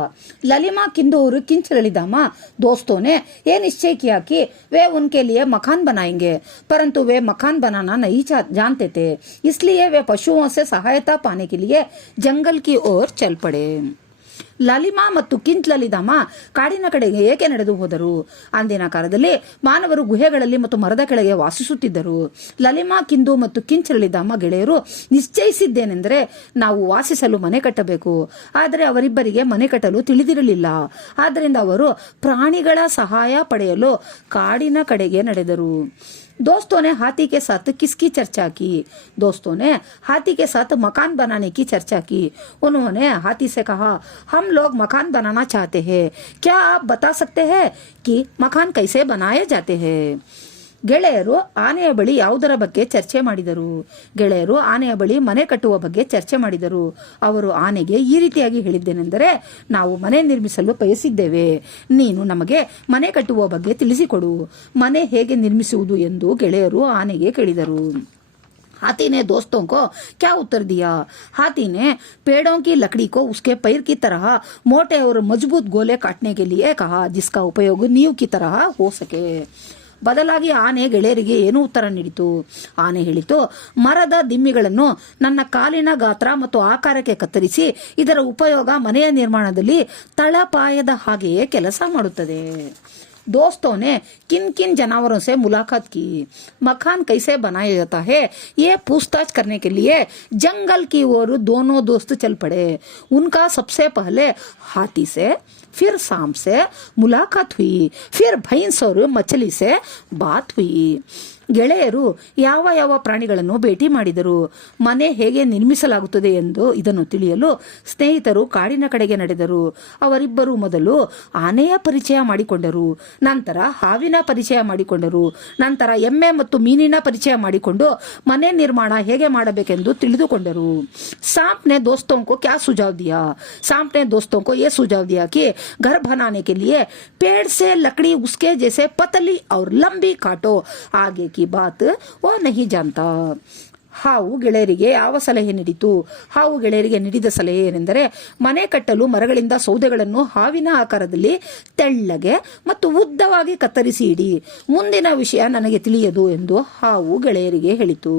ललिमा, किंदू और किंच ललितामा दोस्तों ने यह निश्चय किया कि वे उनके लिए मकान बनाएंगे, परंतु वे मकान बनाना नहीं जानते थे। इसलिए वे पशुओं से सहायता पाने के लिए जंगल की ओर चल पड़े। ಲಲಿಮಾ ಮತ್ತು ಕಿಂಚ್ ಲಲಿತಾಮ ಕಾಡಿನ ಕಡೆಗೆ ಏಕೆ ನಡೆದು ಹೋದರು। ಅಂದಿನ ಕಾಲದಲ್ಲಿ ಮಾನವರು ಗುಹೆಗಳಲ್ಲಿ ಮತ್ತು ಮರದ ಕೆಳಗೆ ವಾಸಿಸುತ್ತಿದ್ದರು। ಲಲಿಮಾ, ಕಿಂದು ಮತ್ತು ಕಿಂಚ್ ಲಲಿತಾಮ ಗೆಳೆಯರು ನಿಶ್ಚಯಿಸಿದ್ದೇನೆಂದರೆ ನಾವು ವಾಸಿಸಲು ಮನೆ ಕಟ್ಟಬೇಕು। ಆದರೆ ಅವರಿಬ್ಬರಿಗೆ ಮನೆ ಕಟ್ಟಲು ತಿಳಿದಿರಲಿಲ್ಲ। ಆದ್ದರಿಂದ ಅವರು ಪ್ರಾಣಿಗಳ ಸಹಾಯ ಪಡೆಯಲು ಕಾಡಿನ ಕಡೆಗೆ ನಡೆದರು। दोस्तों ने हाथी के साथ किसकी चर्चा की। दोस्तों ने हाथी के साथ मकान बनाने की चर्चा की। उन्होंने हाथी से कहा, हम लोग मकान बनाना चाहते हैं, क्या आप बता सकते हैं कि मकान कैसे बनाए जाते हैं। ಗೆಳೆಯರು ಆನೆಯ ಬಳಿ ಯಾವುದರ ಬಗ್ಗೆ ಚರ್ಚೆ ಮಾಡಿದರು। ಗೆಳೆಯರು ಆನೆಯ ಬಳಿ ಮನೆ ಕಟ್ಟುವ ಬಗ್ಗೆ ಚರ್ಚೆ ಮಾಡಿದರು। ಅವರು ಆನೆಗೆ ಈ ರೀತಿಯಾಗಿ ಹೇಳಿದ್ದೇನೆಂದರೆ, ನಾವು ಮನೆ ನಿರ್ಮಿಸಲು ಬಯಸಿದ್ದೇವೆ, ನೀನು ನಮಗೆ ಮನೆ ಕಟ್ಟುವ ಬಗ್ಗೆ ತಿಳಿಸಿಕೊಡು, ಮನೆ ಹೇಗೆ ನಿರ್ಮಿಸುವುದು ಎಂದು ಗೆಳೆಯರು ಆನೆಗೆ ಕೇಳಿದರು। हाथी ने दोस्तों को क्या उत्तर दिया। हाथी ने पेड़ों की लकड़ी को उसके पैर की तरह मोटे और मजबूत गोले काटने के लिए कहा, जिसका उपयोग नींव की तरह हो सके। ಬದಲಾಗಿ ಆನೆ ಗೆಳೆಯರಿಗೆ ಏನು ಉತ್ತರ ನೀಡಿತು। ಆನೆ ಹೇಳಿತು, ಮರದ ದಿಮ್ಮಿಗಳನ್ನು ನನ್ನ ಕಾಲಿನ ಗಾತ್ರ ಮತ್ತು ಆಕಾರಕ್ಕೆ ಕತ್ತರಿಸಿ ಇದರ ಉಪಯೋಗ ಮನೆಯ ನಿರ್ಮಾಣದಲ್ಲಿ ತಳಪಾಯದ ಹಾಗೆಯೇ ಕೆಲಸ ಮಾಡುತ್ತದೆ। दोस्तों ने किन किन जानवरों से मुलाकात की। मकान कैसे बनाया जाता है ये पूछताछ करने के लिए जंगल की ओर दोनों दोस्त चल पड़े। उनका सबसे पहले हाथी से, फिर सांप से मुलाकात हुई, फिर भैंस और मछली से बात हुई। ಗೆಳೆಯರು ಯಾವ ಯಾವ ಪ್ರಾಣಿಗಳನ್ನು ಭೇಟಿ ಮಾಡಿದರು, ಮನೆ ಹೇಗೆ ನಿರ್ಮಿಸಲಾಗುತ್ತದೆ ಎಂದು ಇದನ್ನು ತಿಳಿಯಲು ಸ್ನೇಹಿತರು ಕಾಡಿನ ಕಡೆಗೆ ನಡೆದರು। ಅವರಿಬ್ಬರು ಮೊದಲು ಆನೆಯ ಪರಿಚಯ ಮಾಡಿಕೊಂಡರು, ನಂತರ ಹಾವಿನ ಪರಿಚಯ ಮಾಡಿಕೊಂಡರು, ನಂತರ ಎಮ್ಮೆ ಮತ್ತು ಮೀನಿನ ಪರಿಚಯ ಮಾಡಿಕೊಂಡು ಮನೆ ನಿರ್ಮಾಣ ಹೇಗೆ ಮಾಡಬೇಕೆಂದು ತಿಳಿದುಕೊಂಡರು। सांप ने दोस्तों को क्या सुझाव दिया। सांप ने दोस्तों को यह सुझाव दिया कि घर बनाने के लिए पेड़ से लकड़ी उसके जैसे पतली और लंबी काटो, आगे की बात वो नहीं जानता। ಹಾವು ಗೆಳೆಯರಿಗೆ ಯಾವ ಸಲಹೆ ನೀಡಿತು? ಹಾವು ಗೆಳೆಯರಿಗೆ ನೀಡಿದ ಸಲಹೆ ಏನೆಂದರೆ, ಮನೆ ಕಟ್ಟಲು ಮರಗಳಿಂದ ಸೌದೆಗಳನ್ನು ಹಾವಿನ ಆಕಾರದಲ್ಲಿ ತೆಳ್ಳಗೆ ಮತ್ತು ಉದ್ದವಾಗಿ ಕತ್ತರಿಸಿ ಇಡಿ. ಮುಂದಿನ ವಿಷಯ ನನಗೆ ತಿಳಿಯದು ಎಂದು ಹಾವು ಗೆಳೆಯರಿಗೆ ಹೇಳಿತು.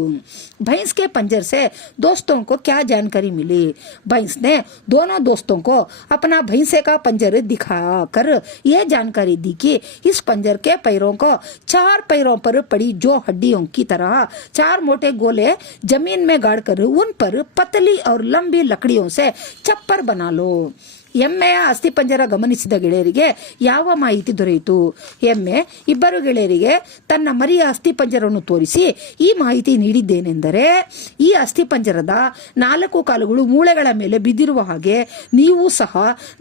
भैंस के पंजर से दोस्तों को क्या जानकारी मिली? भैंस ने दोनों दोस्तों को अपना भैंसे का पंजर दिखाकर यह जानकारी दी कि इस पंजर के पैरों को 4 पैरों पर पड़ी जो हड्डियों की तरह 4 मोटे गोले जमीन में गाड़कर उन पर पतली और लंबी लकड़ियों से छप्पर बना लो. ಎಮ್ಮೆಯ ಅಸ್ಥಿಪಂಜರ ಗಮನಿಸಿದ ಗೆಳೆಯರಿಗೆ ಯಾವ ಮಾಹಿತಿ ದೊರೆಯಿತು? ಎಮ್ಮೆ ಇಬ್ಬರು ಗೆಳೆಯರಿಗೆ ತನ್ನ ಮರಿಯ ಅಸ್ಥಿಪಂಜರವನ್ನು ತೋರಿಸಿ ಈ ಮಾಹಿತಿ ನೀಡಿದ್ದೇನೆಂದರೆ, ಈ ಅಸ್ಥಿಪಂಜರದ 4 ಕಾಲುಗಳು ಮೂಳೆಗಳ ಮೇಲೆ ಬಿದ್ದಿರುವ ಹಾಗೆ ನೀವು ಸಹ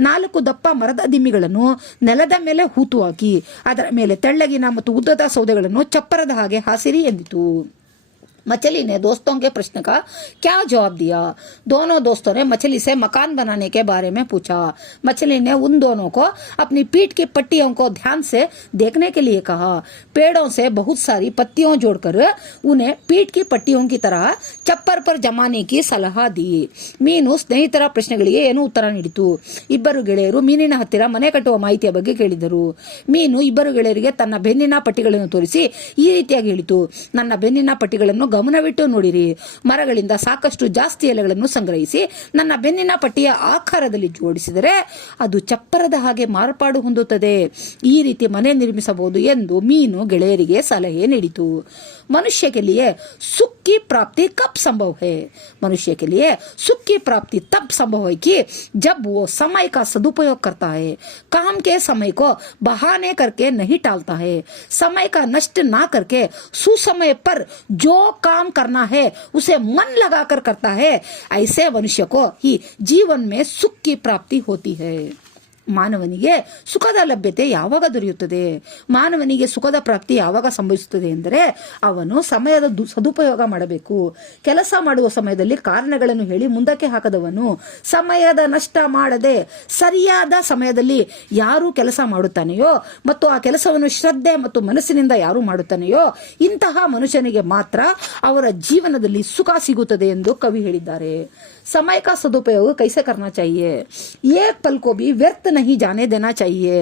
4 ದಪ್ಪ ಮರದ ದಿಮ್ಮಿಗಳನ್ನು ನೆಲದ ಮೇಲೆ ಹೂತು ಹಾಕಿ ಅದರ ಮೇಲೆ ತೆಳ್ಳಗಿನ ಮತ್ತು ಉದ್ದದ ಸೌದೆಗಳನ್ನು ಚಪ್ಪರದ ಹಾಗೆ ಹಾಸಿರಿ ಎಂದಿತು. मछली ने दोस्तों के प्रश्न का क्या जवाब दिया? दोनों दोस्तों ने मछली से मकान बनाने के बारे में पूछा. मछली ने उन दोनों को अपनी पीठ की पट्टियों को ध्यान से देखने के लिए कहा. पेड़ों से बहुत सारी पत्तियों जोड़कर उन्हें पीठ की पट्टियों की तरह चप्पर पर जमाने की सलाह दी. ಮೀನು ಸ್ನೇಹಿತರ ಪ್ರಶ್ನೆಗಳಿಗೆ ಏನು ಉತ್ತರ ನೀಡಿತು? ಇಬ್ಬರು ಗೆಳೆಯರು ಮೀನಿನ ಹತ್ತಿರ ಮನೆ ಕಟ್ಟುವ ಮಾಹಿತಿಯ ಬಗ್ಗೆ ಕೇಳಿದರು. ಮೀನು ಇಬ್ಬರು ಗೆಳೆಯರಿಗೆ ತನ್ನ ಬೆನ್ನಿನ ಪಟ್ಟಿಗಳನ್ನು ತೋರಿಸಿ ಈ ರೀತಿಯಾಗಿ ಹೇಳಿತು. ನನ್ನ ಬೆನ್ನಿನ ಪಟ್ಟಿಗಳನ್ನು ಗಮನವಿಟ್ಟು ನೋಡಿರಿ. ಮರಗಳಿಂದ ಸಾಕಷ್ಟು ಜಾಸ್ತಿ ಎಲೆಗಳನ್ನು ಸಂಗ್ರಹಿಸಿ ನನ್ನ ಬೆನ್ನಿನ ಪಟ್ಟಿಯ ಆಕಾರದಲ್ಲಿ ಜೋಡಿಸಿದರೆ ಅದು ಚಪ್ಪರದ ಹಾಗೆ ಮಾರ್ಪಾಡು ಹೊಂದುತ್ತದೆ. ಈ ರೀತಿ ಮನೆ ನಿರ್ಮಿಸಬಹುದು ಎಂದು ಮೀನು ಗೆಳೆಯರಿಗೆ ಸಲಹೆ ನೀಡಿತು. मनुष्य के लिए सुख की प्राप्ति कब संभव है? मनुष्य के लिए सुख की प्राप्ति तब संभव है कि जब वो समय का सदुपयोग करता है, काम के समय को बहाने करके नहीं टालता है, समय का नष्ट ना करके सुसमय पर जो काम करना है उसे मन लगाकर करता है. ऐसे मनुष्य को ही जीवन में सुख की प्राप्ति होती है. ಮಾನವನಿಗೆ ಸುಖದ ಲಭ್ಯತೆ ಯಾವಾಗ ದೊರೆಯುತ್ತದೆ? ಮಾನವನಿಗೆ ಸುಖದ ಪ್ರಾಪ್ತಿ ಯಾವಾಗ ಸಂಭವಿಸುತ್ತದೆ ಎಂದರೆ, ಅವನು ಸಮಯದ ಸದುಪಯೋಗ ಮಾಡಬೇಕು. ಕೆಲಸ ಮಾಡುವ ಸಮಯದಲ್ಲಿ ಕಾರಣಗಳನ್ನು ಹೇಳಿ ಮುಂದಕ್ಕೆ ಹಾಕದವನು, ಸಮಯದ ನಷ್ಟ ಮಾಡದೆ ಸರಿಯಾದ ಸಮಯದಲ್ಲಿ ಯಾರು ಕೆಲಸ ಮಾಡುತ್ತಾನೆಯೋ ಮತ್ತು ಆ ಕೆಲಸವನ್ನು ಶ್ರದ್ಧೆ ಮತ್ತು ಮನಸ್ಸಿನಿಂದ ಯಾರು ಮಾಡುತ್ತಾನೆಯೋ ಇಂತಹ ಮನುಷ್ಯನಿಗೆ ಮಾತ್ರ ಅವರ ಜೀವನದಲ್ಲಿ ಸುಖ ಸಿಗುತ್ತದೆ ಎಂದು ಕವಿ ಹೇಳಿದ್ದಾರೆ. समय का सदुपयोग कैसे करना चाहिए? एक पल को भी व्यर्थ नहीं जाने देना चाहिए.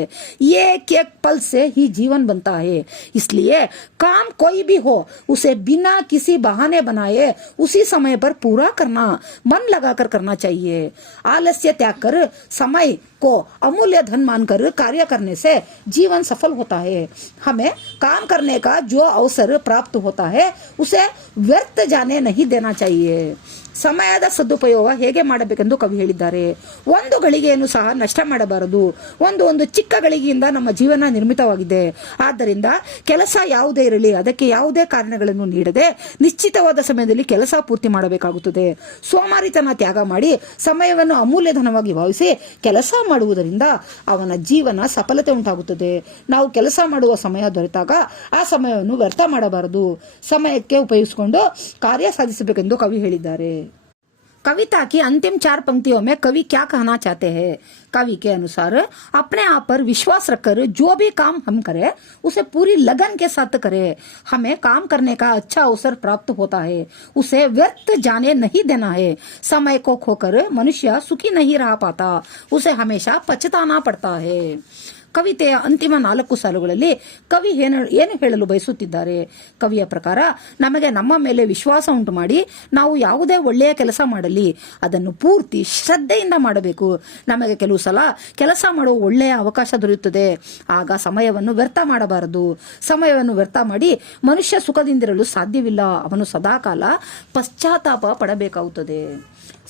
एक एक पल से ही जीवन बनता है. इसलिए काम कोई भी हो उसे बिना किसी बहाने बनाए उसी समय पर पूरा करना, मन लगाकर करना चाहिए. आलस्य त्याग कर समय को अमूल्य धन मानकर कार्य करने से जीवन सफल होता है. हमें काम करने का जो अवसर प्राप्त होता है उसे व्यर्थ जाने नहीं देना चाहिए. ಸಮಯದ ಸದುಪಯೋಗ ಹೇಗೆ ಮಾಡಬೇಕೆಂದು ಕವಿ ಹೇಳಿದ್ದಾರೆ. ಒಂದು ಗಳಿಗೆಯನ್ನು ಸಹ ನಷ್ಟ ಮಾಡಬಾರದು. ಒಂದು ಚಿಕ್ಕ ಗಳಿಗೆಯಿಂದ ನಮ್ಮ ಜೀವನ ನಿರ್ಮಿತವಾಗಿದೆ. ಆದ್ದರಿಂದ ಕೆಲಸ ಯಾವುದೇ ಇರಲಿ ಅದಕ್ಕೆ ಯಾವುದೇ ಕಾರಣಗಳನ್ನು ನೀಡದೆ ನಿಶ್ಚಿತವಾದ ಸಮಯದಲ್ಲಿ ಕೆಲಸ ಪೂರ್ತಿ ಮಾಡಬೇಕಾಗುತ್ತದೆ. ಸೋಮಾರಿತನ ತ್ಯಾಗ ಮಾಡಿ ಸಮಯವನ್ನು ಅಮೂಲ್ಯ ಧನವಾಗಿ ಭಾವಿಸಿ ಕೆಲಸ ಮಾಡುವುದರಿಂದ ಅವನ ಜೀವನ ಸಫಲತೆ ಉಂಟಾಗುತ್ತದೆ. ನಾವು ಕೆಲಸ ಮಾಡುವ ಸಮಯ ದೊರೆತಾಗ ಆ ಸಮಯವನ್ನು ವ್ಯರ್ಥ ಮಾಡಬಾರದು. ಸಮಯಕ್ಕೆ ಉಪಯೋಗಿಸಿಕೊಂಡು ಕಾರ್ಯ ಸಾಧಿಸಬೇಕೆಂದು ಕವಿ ಹೇಳಿದ್ದಾರೆ. कविता की अंतिम 4 पंक्तियों में कवि क्या कहना चाहते हैं? कवि के अनुसार अपने आप पर विश्वास रखकर जो भी काम हम करें उसे पूरी लगन के साथ करें. हमें काम करने का अच्छा अवसर प्राप्त होता है, उसे व्यर्थ जाने नहीं देना है. समय को खोकर मनुष्य सुखी नहीं रह पाता, उसे हमेशा पछताना पड़ता है. ಕವಿತೆಯ ಅಂತಿಮ 4 ಸಾಲುಗಳಲ್ಲಿ ಕವಿ ಏನು ಹೇಳಲು ಬಯಸುತ್ತಿದ್ದಾರೆ? ಕವಿಯ ಪ್ರಕಾರ, ನಮಗೆ ನಮ್ಮ ಮೇಲೆ ವಿಶ್ವಾಸ ಉಂಟು ಮಾಡಿ ನಾವು ಯಾವುದೇ ಒಳ್ಳೆಯ ಕೆಲಸ ಮಾಡಲಿ ಅದನ್ನು ಪೂರ್ತಿ ಶ್ರದ್ಧೆಯಿಂದ ಮಾಡಬೇಕು. ನಮಗೆ ಕೆಲವು ಸಲ ಕೆಲಸ ಮಾಡುವ ಒಳ್ಳೆಯ ಅವಕಾಶ ದೊರೆಯುತ್ತದೆ. ಆಗ ಸಮಯವನ್ನು ವ್ಯರ್ಥ ಮಾಡಬಾರದು. ಸಮಯವನ್ನು ವ್ಯರ್ಥ ಮಾಡಿ ಮನುಷ್ಯ ಸುಖದಿಂದಿರಲು ಸಾಧ್ಯವಿಲ್ಲ. ಅವನು ಸದಾಕಾಲ ಪಶ್ಚಾತ್ತಾಪ ಪಡಬೇಕಾಗುತ್ತದೆ.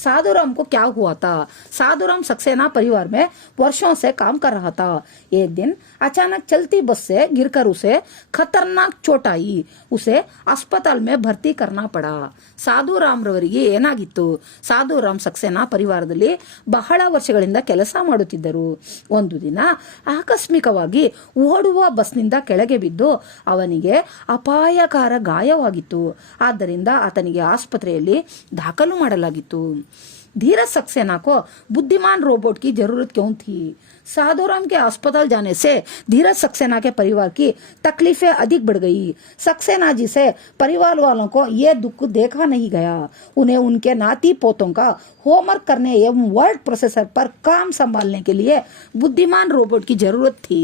साधुराम को क्या हुआ था? साधुराम सक्सेना परिवार में वर्षों से काम कर रहा था. एक दिन अचानक चलती बस से गिरकर उसे खतरनाक चोट आई. उसे अस्पताल में भर्ती करना पड़ा. ಸಾಧುರಾಮ್ ರವರಿಗೆ ಏನಾಗಿತ್ತು? ಸಾಧುರಾಮ್ ಸಕ್ಸೇನಾ ಪರಿವಾರದಲ್ಲಿ ಬಹಳ ವರ್ಷಗಳಿಂದ ಕೆಲಸ ಮಾಡುತ್ತಿದ್ದರು. ಒಂದು ದಿನ ಆಕಸ್ಮಿಕವಾಗಿ ಓಡುವ ಬಸ್ನಿಂದ ಕೆಳಗೆ ಬಿದ್ದು ಅವನಿಗೆ ಅಪಾಯಕಾರ ಗಾಯವಾಗಿತ್ತು. ಆದ್ದರಿಂದ ಆತನಿಗೆ ಆಸ್ಪತ್ರೆಯಲ್ಲಿ ದಾಖಲು ಮಾಡಲಾಗಿತ್ತು. धीरज सक्सेना को बुद्धिमान रोबोट की जरूरत क्यों थी? साधुराम के अस्पताल जाने से धीरज सक्सेना के परिवार की तकलीफें अधिक बढ़ गई। सक्सेना जी से परिवार वालों को यह दुख देखा नहीं गया। उन्हें उनके नाती पोतों का होमवर्क करने एवं वर्ड प्रोसेसर पर काम संभालने के लिए बुद्धिमान रोबोट की जरूरत थी।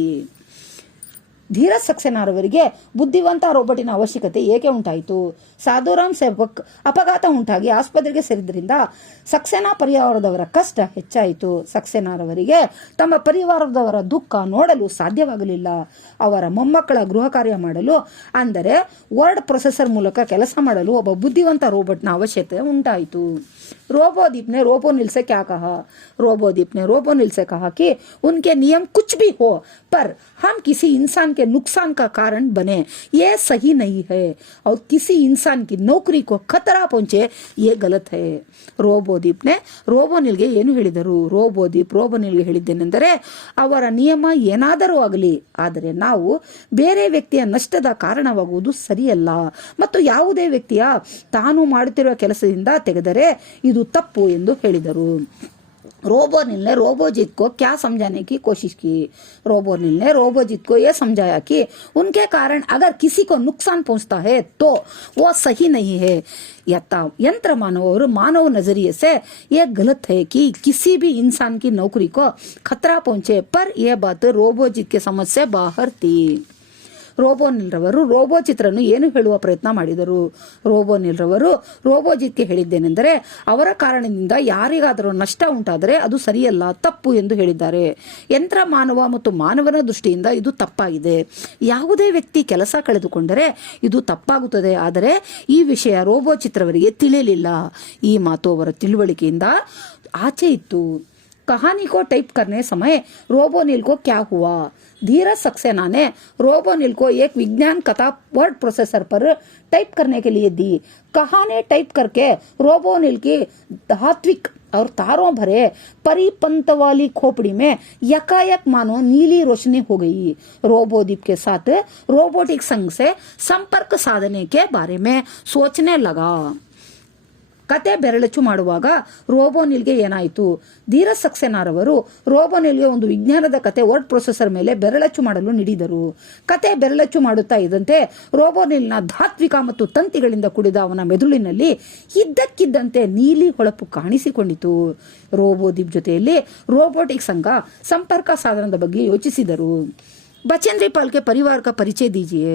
ಧೀರಜ್ ಸಕ್ಸೇನಾರವರಿಗೆ ಬುದ್ಧಿವಂತ ರೋಬೋಟಿನ ಅವಶ್ಯಕತೆ ಏಕೆ ಉಂಟಾಯಿತು? ಸಾಧುರಾಮ್ ಸೇವಕ್ ಅಪಘಾತ ಉಂಟಾಗಿ ಆಸ್ಪತ್ರೆಗೆ ಸೇರಿದ್ರಿಂದ ಸಕ್ಸೇನಾ ಪರಿವಾರದವರ ಕಷ್ಟ ಹೆಚ್ಚಾಯಿತು. ಸಕ್ಸೇನಾರವರಿಗೆ ತಮ್ಮ ಪರಿವಾರದವರ ದುಃಖ ನೋಡಲು ಸಾಧ್ಯವಾಗಲಿಲ್ಲ. ಅವರ ಮೊಮ್ಮಕ್ಕಳ ಗೃಹ ಕಾರ್ಯ ಮಾಡಲು, ಅಂದರೆ ವರ್ಡ್ ಪ್ರೊಸೆಸರ್ ಮೂಲಕ ಕೆಲಸ ಮಾಡಲು ಒಬ್ಬ ಬುದ್ಧಿವಂತ ರೋಬೋಟ್ನ ಅವಶ್ಯಕತೆ ಉಂಟಾಯಿತು. रोबोदीप ने रोबोनिल से क्या कहा? रोबोदीप ने रोबोनिल से कहा कि उनके नियम कुछ भी हो, पर हम किसी इंसान के नुकसान का कारण बने ये सही नहीं है, और किसी इंसान की नौकरी को खतरा पहुंचे ये गलत है. ರೋಬೋದೀಪ್ ನೆ ರೋಬೋನಿಲ್ಗೆ ಏನು ಹೇಳಿದರು? ರೋಬೋದೀಪ್ ರೋಬೋನಿಲ್ಗೆ ಹೇಳಿದ್ದೇನೆಂದರೆ, ಅವರ ನಿಯಮ ಏನಾದರೂ ಆಗಲಿ, ಆದರೆ ನಾವು ಬೇರೆ ವ್ಯಕ್ತಿಯ ನಷ್ಟದ ಕಾರಣವಾಗುವುದು ಸರಿಯಲ್ಲ, ಮತ್ತು ಯಾವುದೇ ವ್ಯಕ್ತಿಯ ತಾನು ಮಾಡುತ್ತಿರುವ ಕೆಲಸದಿಂದ ತೆಗೆದರೆ ಇದು ತಪ್ಪು ಎಂದು ಹೇಳಿದರು. रोबोनिल ने रोबोजीत को क्या समझाने की कोशिश की? रोबोनिल ने रोबोजीत को यह समझाया कि उनके कारण अगर किसी को नुकसान पहुंचता है तो वो सही नहीं है. यंत्र मानव और मानव नजरिए से यह गलत है कि किसी भी इंसान की नौकरी को खतरा पहुंचे, पर यह बात रोबोजीत के समझ से बाहर थी. ರೋಬೋನಿಲ್ ರವರು ರೋಬೋಚಿತ್ರನ್ನು ಏನು ಹೇಳುವ ಪ್ರಯತ್ನ ಮಾಡಿದರು? ರೋಬೋನಿಲ್ ರವರು ರೋಬೋಜಿತ್ಗೆ ಹೇಳಿದ್ದೇನೆಂದರೆ, ಅವರ ಕಾರಣದಿಂದ ಯಾರಿಗಾದರೂ ನಷ್ಟ ಉಂಟಾದರೆ ಅದು ಸರಿಯಲ್ಲ, ತಪ್ಪು ಎಂದು ಹೇಳಿದ್ದಾರೆ. ಯಂತ್ರ ಮಾನವ ಮತ್ತು ಮಾನವನ ದೃಷ್ಟಿಯಿಂದ ಇದು ತಪ್ಪಾಗಿದೆ. ಯಾವುದೇ ವ್ಯಕ್ತಿ ಕೆಲಸ ಕಳೆದುಕೊಂಡರೆ ಇದು ತಪ್ಪಾಗುತ್ತದೆ, ಆದರೆ ಈ ವಿಷಯ ರೋಬೋಚಿತ್ರವರಿಗೆ ತಿಳಿಯಲಿಲ್ಲ. ಈ ಮಾತು ಅವರ ತಿಳುವಳಿಕೆಯಿಂದ ಆಚೆ ಇತ್ತು. कहानी को टाइप करने समय रोबोनिल को क्या हुआ? धीरज सक्सेना ने रोबोनिल को एक विज्ञान कथा वर्ड प्रोसेसर पर टाइप करने के लिए दी. कहानी टाइप करके रोबोनिल की धात्विक और तारों भरे परिपंत वाली खोपड़ी में यकायक मानो नीली रोशनी हो गई. रोबोदीप के साथ रोबोटिक संघ से संपर्क साधने के बारे में सोचने लगा. ಕತೆ ಬೆರಳಚ್ಚು ಮಾಡುವಾಗ ರೋಬೋನಿಲ್ಗೆ ಏನಾಯಿತು? ಧೀರಜ್ ಸಕ್ಸೇನಾರವರು ರೋಬೋನಿಲ್ಗೆ ಒಂದು ವಿಜ್ಞಾನದ ಕತೆ ವರ್ಡ್ ಪ್ರೊಸೆಸರ್ ಮೇಲೆ ಬೆರಳಚ್ಚು ಮಾಡಲು ನೀಡಿದರು. ಕತೆ ಬೆರಳಚ್ಚು ಮಾಡುತ್ತಾ ಇದ್ದಂತೆ ರೋಬೋನಿಲ್ನ ಧಾತ್ವಿಕ ಮತ್ತು ತಂತಿಗಳಿಂದ ಕೂಡಿದ ಅವನ ಮೆದುಳಿನಲ್ಲಿ ಇದ್ದಕ್ಕಿದ್ದಂತೆ ನೀಲಿ ಹೊಳಪು ಕಾಣಿಸಿಕೊಂಡಿತು. ರೋಬೋದೀಪ್ ಜೊತೆಯಲ್ಲಿ ರೋಬೋಟಿಕ್ ಸಂಘ ಸಂಪರ್ಕ ಸಾಧನದ ಬಗ್ಗೆ ಯೋಚಿಸಿದರು. बचेंद्री पाल के परिवार का परिचय दीजिए.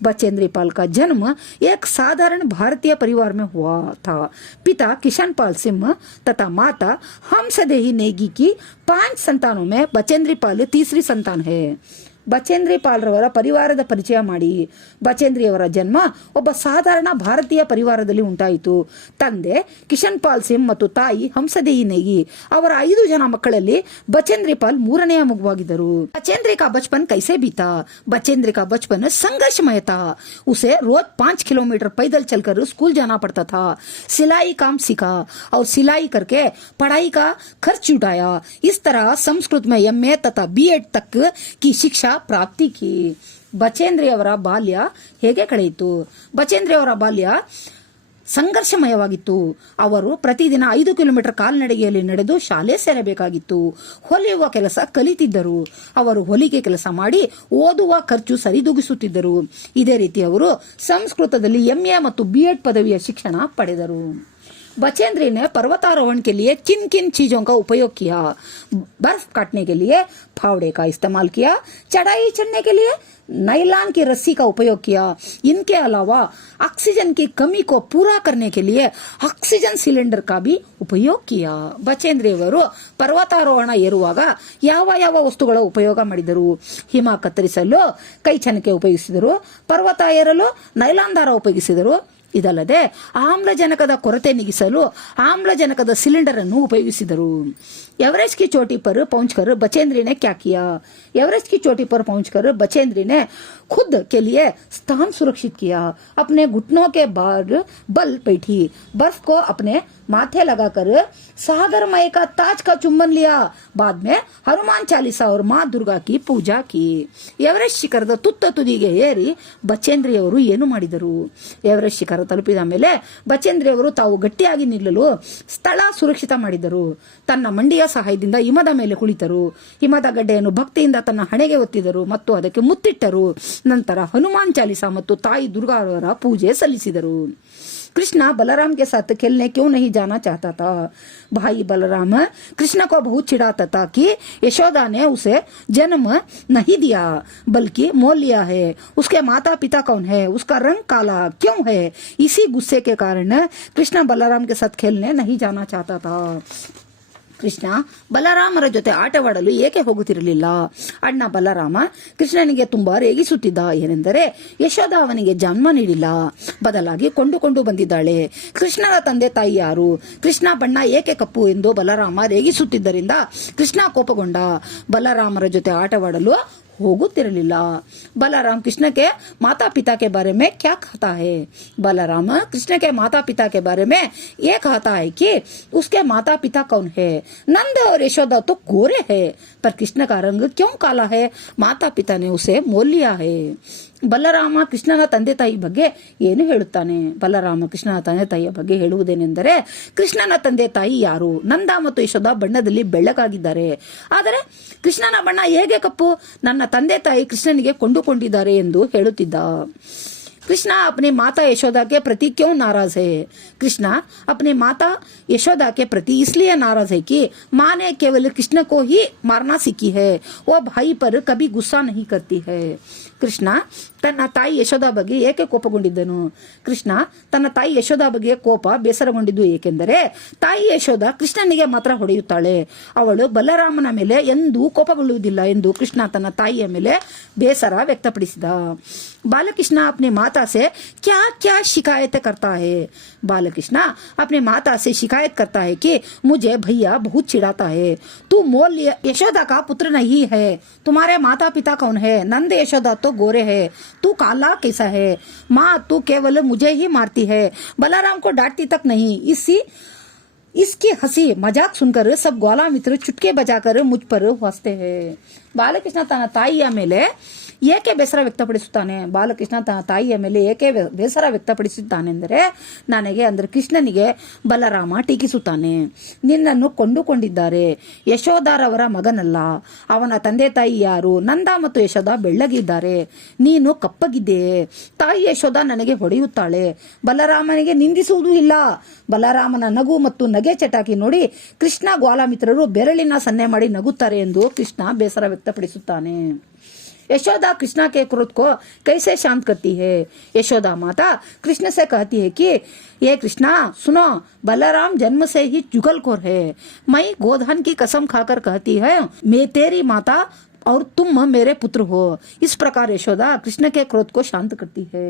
बचेंद्री पाल का जन्म एक साधारण भारतीय परिवार में हुआ था. पिता किशन पाल सिंह तथा माता हमसदेही नेगी की 5 संतानों में बचेंद्री पाल तीसरी संतान है. ಬಚೇಂದ್ರಿ ಪಾಲ್ರವರ ಪರಿವಾರದ ಪರಿಚಯ ಮಾಡಿ. ಬಚೇಂದ್ರಿಯವರ ಜನ್ಮ ಒಬ್ಬ ಸಾಧಾರಣ ಭಾರತೀಯ ಪರಿವಾರದಲ್ಲಿ ಉಂಟಾಯಿತು. ತಂದೆ ಕಿಶನ್ ಪಾಲ್ ಸಿಂಗ್ ಮತ್ತು ತಾಯಿ ಹಂಸದೇಯಿ ನೇಗಿ. ಅವರ 5 ಜನ ಮಕ್ಕಳಲ್ಲಿ ಬಚೇಂದ್ರಿ ಪಾಲ್ 3ನೇ ಮಗುವಾಗಿದ್ದರು. बचेंद्री का बचपन कैसे बीता? बचेंद्री का बचपन संघर्षमय था. उसे रोज 5 किलोमीटर पैदल चलकर स्कूल जाना पड़ता था. सिलाई काम सीखा और सिलाई करके पढ़ाई का खर्च जुटाया. इस तरह संस्कृत में MA तथा BEd तक की शिक्षा ಪ್ರಾಪ್ತಿ ಕಿ. ಬಚೇಂದ್ರಿಯವರ ಬಾಲ್ಯ ಹೇಗೆ ಕಳೆಯಿತು? ಬಚೇಂದ್ರಿಯವರ ಬಾಲ್ಯ ಸಂಘರ್ಷಮಯವಾಗಿತ್ತು. ಅವರು ಪ್ರತಿದಿನ 5 ಕಿಲೋಮೀಟರ್ ಕಾಲ್ನಡಿಗೆಯಲ್ಲಿ ನಡೆದು ಶಾಲೆ ಸೇರಬೇಕಾಗಿತ್ತು. ಹೊಲಿಯುವ ಕೆಲಸ ಕಲಿತಿದ್ದರು. ಅವರು ಹೊಲಿಗೆ ಕೆಲಸ ಮಾಡಿ ಓದುವ ಖರ್ಚು ಸರಿದೂಗಿಸುತ್ತಿದ್ದರು. ಇದೇ ರೀತಿ ಅವರು ಸಂಸ್ಕೃತದಲ್ಲಿ MA ಮತ್ತು BEd ಪದವಿಯ ಶಿಕ್ಷಣ ಪಡೆದರು. बचेंद्री ने पर्वतारोहण के लिए किन किन चीजों का उपयोग किया? बर्फ काटने के लिए फावड़े का इस्तेमाल किया. चढ़ाई चढ़ने के लिए नायलॉन की रस्सी का उपयोग किया. इनके अलावा ऑक्सीजन की कमी को पूरा करने के लिए ऑक्सीजन सिलेंडर का भी ಉಪಯೋಗ ಕಿಯಾ. ಬಚೇಂದ್ರಿಯವರು ಪರ್ವತಾರೋಹಣ ಏರುವಾಗ ಯಾವ ಯಾವ ವಸ್ತುಗಳ ಉಪಯೋಗ ಮಾಡಿದರು? ಹಿಮ ಕತ್ತರಿಸಲು ಕೈ ಚನಕೆ ಉಪಯೋಗಿಸಿದರು. ಪರ್ವತ ಏರಲು ನೈಲಾನ್ ದಾರ ಉಪಯೋಗಿಸಿದರು. ಇದಲ್ಲದೆ ಆಮ್ಲಜನಕದ ಕೊರತೆ ನೀಗಿಸಲು ಆಮ್ಲಜನಕದ ಸಿಲಿಂಡರ್ ಅನ್ನು ಉಪಯೋಗಿಸಿದರು. एवरेस्ट की चोटी पर पहुंचकर बचेंद्री ने क्या किया? एवरेस्ट की चोटी पर पहुंचकर बचेंद्री ने खुद के लिए स्थान सुरक्षित किया. अपने घुटनों के बल बैठी. बर्फ को अपने माथे लगाकर सागरमय का ताज का चुंबन लिया. बाद में हनुमान चालीसा और माँ दुर्गा की पूजा की. एवरेस्ट ಶಿಖರದ ತುತ್ತ ತುದಿಗೆ ಏರಿ ಬಚೇಂದ್ರಿಯವರು ಏನು ಮಾಡಿದರು? ಎವರೆಸ್ಟ್ ಶಿಖರದ ತಲುಪಿದ ಮೇಲೆ ಬಚೇಂದ್ರಿಯವರು ತಾವು ಗಟ್ಟಿಯಾಗಿ ನಿಲ್ಲಲು ಸ್ಥಳ ಸುರಕ್ಷಿತ ಮಾಡಿದರು. ತನ್ನ ಮಂಡಿಯ ಸಹಾಯದಿಂದ ಹಿಮದ ಮೇಲೆ ಕುಳಿತರು. ಹಿಮದ ಗಡ್ಡೆಯನ್ನು ಭಕ್ತಿಯಿಂದ ತನ್ನ ಹಣೆಗೆ ಒತ್ತಿದರು ಮತ್ತು ಅದಕ್ಕೆ ಮುತ್ತಿಟ್ಟರು. ನಂತರ ಹನುಮಾನ್ ಚಾಲಿಸಾ ಮತ್ತು ತಾಯಿ ದುರ್ಗಾರವರ ಪೂಜೆ ಸಲ್ಲಿಸಿದರು. कृष्ण बलराम के साथ खेलने क्यों नहीं जाना चाहता था? भाई बलराम कृष्ण को बहुत चिढ़ाता था कि यशोदा ने उसे जन्म नहीं दिया बल्कि मोल लिया है। उसके माता पिता कौन है? उसका रंग काला क्यों है? इसी गुस्से के कारण कृष्ण बलराम के साथ खेलने नहीं जाना चाहता था. ಕೃಷ್ಣ ಬಲರಾಮರ ಜೊತೆ ಆಟವಾಡಲು ಏಕೆ ಹೋಗುತ್ತಿರಲಿಲ್ಲ? ಅಣ್ಣ ಬಲರಾಮ ಕೃಷ್ಣನಿಗೆ ತುಂಬಾ ರೇಗಿಸುತ್ತಿದ್ದ. ಏನೆಂದರೆ ಯಶೋದ ಅವನಿಗೆ ಜನ್ಮ ನೀಡಿಲ್ಲ, ಬದಲಾಗಿ ಕೊಂಡುಕೊಂಡು ಬಂದಿದ್ದಾಳೆ. ಕೃಷ್ಣನ ತಂದೆ ತಾಯಿ ಯಾರು? ಕೃಷ್ಣ ಬಣ್ಣ ಏಕೆ ಕಪ್ಪು ಎಂದು ಬಲರಾಮ ರೇಗಿಸುತ್ತಿದ್ದರಿಂದ ಕೃಷ್ಣ ಕೋಪಗೊಂಡ. ಬಲರಾಮರ ಜೊತೆ ಆಟವಾಡಲು होगुತ್ತಿರಲಿಲ್ಲ. बलराम कृष्ण के माता पिता के बारे में क्या कहता है? बलराम कृष्ण के माता पिता के बारे में ये कहता है कि उसके माता पिता कौन है? नंद और यशोदा तो गोरे है, पर कृष्ण का रंग क्यों काला है? माता पिता ने उसे मोल लिया है. ಬಲರಾಮ ಕೃಷ್ಣನ ತಂದೆ ತಾಯಿ ಬಗ್ಗೆ ಏನು ಹೇಳುತ್ತಾನೆ? ಬಲರಾಮ ಕೃಷ್ಣನ ತಂದೆ ತಾಯಿಯ ಬಗ್ಗೆ ಹೇಳುವುದೇನೆಂದರೆ, ಕೃಷ್ಣನ ತಂದೆ ತಾಯಿ ಯಾರು? ನಂದ ಮತ್ತು ಯಶೋದ ಬಣ್ಣದಲ್ಲಿ ಬೆಳ್ಳಗಾಗಿದ್ದಾರೆ, ಆದರೆ ಕೃಷ್ಣನ ಬಣ್ಣ ಹೇಗೆ ಕಪ್ಪು? ನನ್ನ ತಂದೆ ತಾಯಿ ಕೃಷ್ಣನಿಗೆ ಕೊಂಡುಕೊಂಡಿದ್ದಾರೆ ಎಂದು ಹೇಳುತ್ತಿದ್ದ. कृष्ण अपनी माता यशोदा के प्रति क्यों नाराज है? कृष्ण अपनी माता यशोदा के प्रति इसलिए नाराज है कि माँ ने केवल कृष्ण को ही मारना सीखी है, वो भाई पर कभी गुस्सा नहीं करती है. ಕೃಷ್ಣ ತನ್ನ ತಾಯಿ ಯಶೋದ ಬಗ್ಗೆ ಏಕೆ ಕೋಪಗೊಂಡಿದ್ದನು? ಕೃಷ್ಣ ತನ್ನ ತಾಯಿ ಯಶೋದ ಬಗ್ಗೆ ಕೋಪ ಬೇಸರಗೊಂಡಿದ್ದು ಏಕೆಂದರೆ ತಾಯಿ ಯಶೋದ ಕೃಷ್ಣನಿಗೆ ಮಾತ್ರ ಹೊಡೆಯುತ್ತಾಳೆ, ಅವಳು ಬಲರಾಮನ ಮೇಲೆ ಎಂದೂ ಕೋಪಗೊಳ್ಳುವುದಿಲ್ಲ ಎಂದು ಕೃಷ್ಣ ತನ್ನ ತಾಯಿಯ ಮೇಲೆ ಬೇಸರ ವ್ಯಕ್ತಪಡಿಸಿದ. बालकृष्ण अपनी माता से क्या क्या शिकायत करता है? बालकृष्ण अपनी माता से शिकायत करता है कि मुझे भैया बहुत चिढ़ाता है, तू मोल यशोदा का पुत्र नहीं है, तुम्हारे माता पिता कौन है? नंद यशोदा तो गोरे है, तू काला कैसा है? माँ तू केवल मुझे ही मारती है, बलराम को डांटती तक नहीं. इसकी हंसी मजाक सुनकर सब ग्वाला मित्र चुटके बजाकर मुझ पर हंसते हैं. ಬಾಲಕೃಷ್ಣ ತನ್ನ ತಾಯಿಯ ಮೇಲೆ ಏಕೆ ಬೇಸರ ವ್ಯಕ್ತಪಡಿಸುತ್ತಾನೆ? ಬಾಲಕೃಷ್ಣ ತನ್ನ ತಾಯಿಯ ಮೇಲೆ ಏಕೆ ಬೇಸರ ವ್ಯಕ್ತಪಡಿಸುತ್ತಾನೆಂದರೆ, ನನಗೆ ಅಂದರೆ ಕೃಷ್ಣನಿಗೆ ಬಲರಾಮ ಟೀಕಿಸುತ್ತಾನೆ, ನಿನ್ನನ್ನು ಕೊಂಡುಕೊಂಡಿದ್ದಾರೆ, ಯಶೋದಾರವರ ಮಗನಲ್ಲ, ಅವನ ತಂದೆ ತಾಯಿ ಯಾರು? ನಂದ ಮತ್ತು ಯಶೋದ ಬೆಳ್ಳಗಿದ್ದಾರೆ, ನೀನು ಕಪ್ಪಗಿದ್ದೆಯೇ. ತಾಯಿ ಯಶೋದ ನನಗೆ ಹೊಡೆಯುತ್ತಾಳೆ, ಬಲರಾಮನಿಗೆ ನಿಂದಿಸುವುದೂ ಇಲ್ಲ. ಬಲರಾಮನ ನಗು ಮತ್ತು ನಗೆ ಚಟಾಕಿ ನೋಡಿ ಕೃಷ್ಣ ಗ್ವಾಲ ಮಿತ್ರರು ಬೆರಳಿನ ಸನ್ನೆ ಮಾಡಿ ನಗುತ್ತಾರೆ ಎಂದು ಕೃಷ್ಣ ಬೇಸರ ವ್ಯಕ್ತಪಡಿಸುತ್ತಾನೆ. यशोदा कृष्ण के क्रोध को कैसे शांत करती है? यशोदा माता कृष्ण से कहती है कि ये कृष्णा सुनो, बलराम जन्म से ही चुगलखोर है, मैं गोधन की कसम खाकर कहती है मैं तेरी माता और तुम मेरे पुत्र हो. इस प्रकार ಯಶೋದ ಕೃಷ್ಣ ಕೆ ಕ್ರೋಧ ಕೋ ಶಾಂತ ಕರ್ತಿ ಹೈ.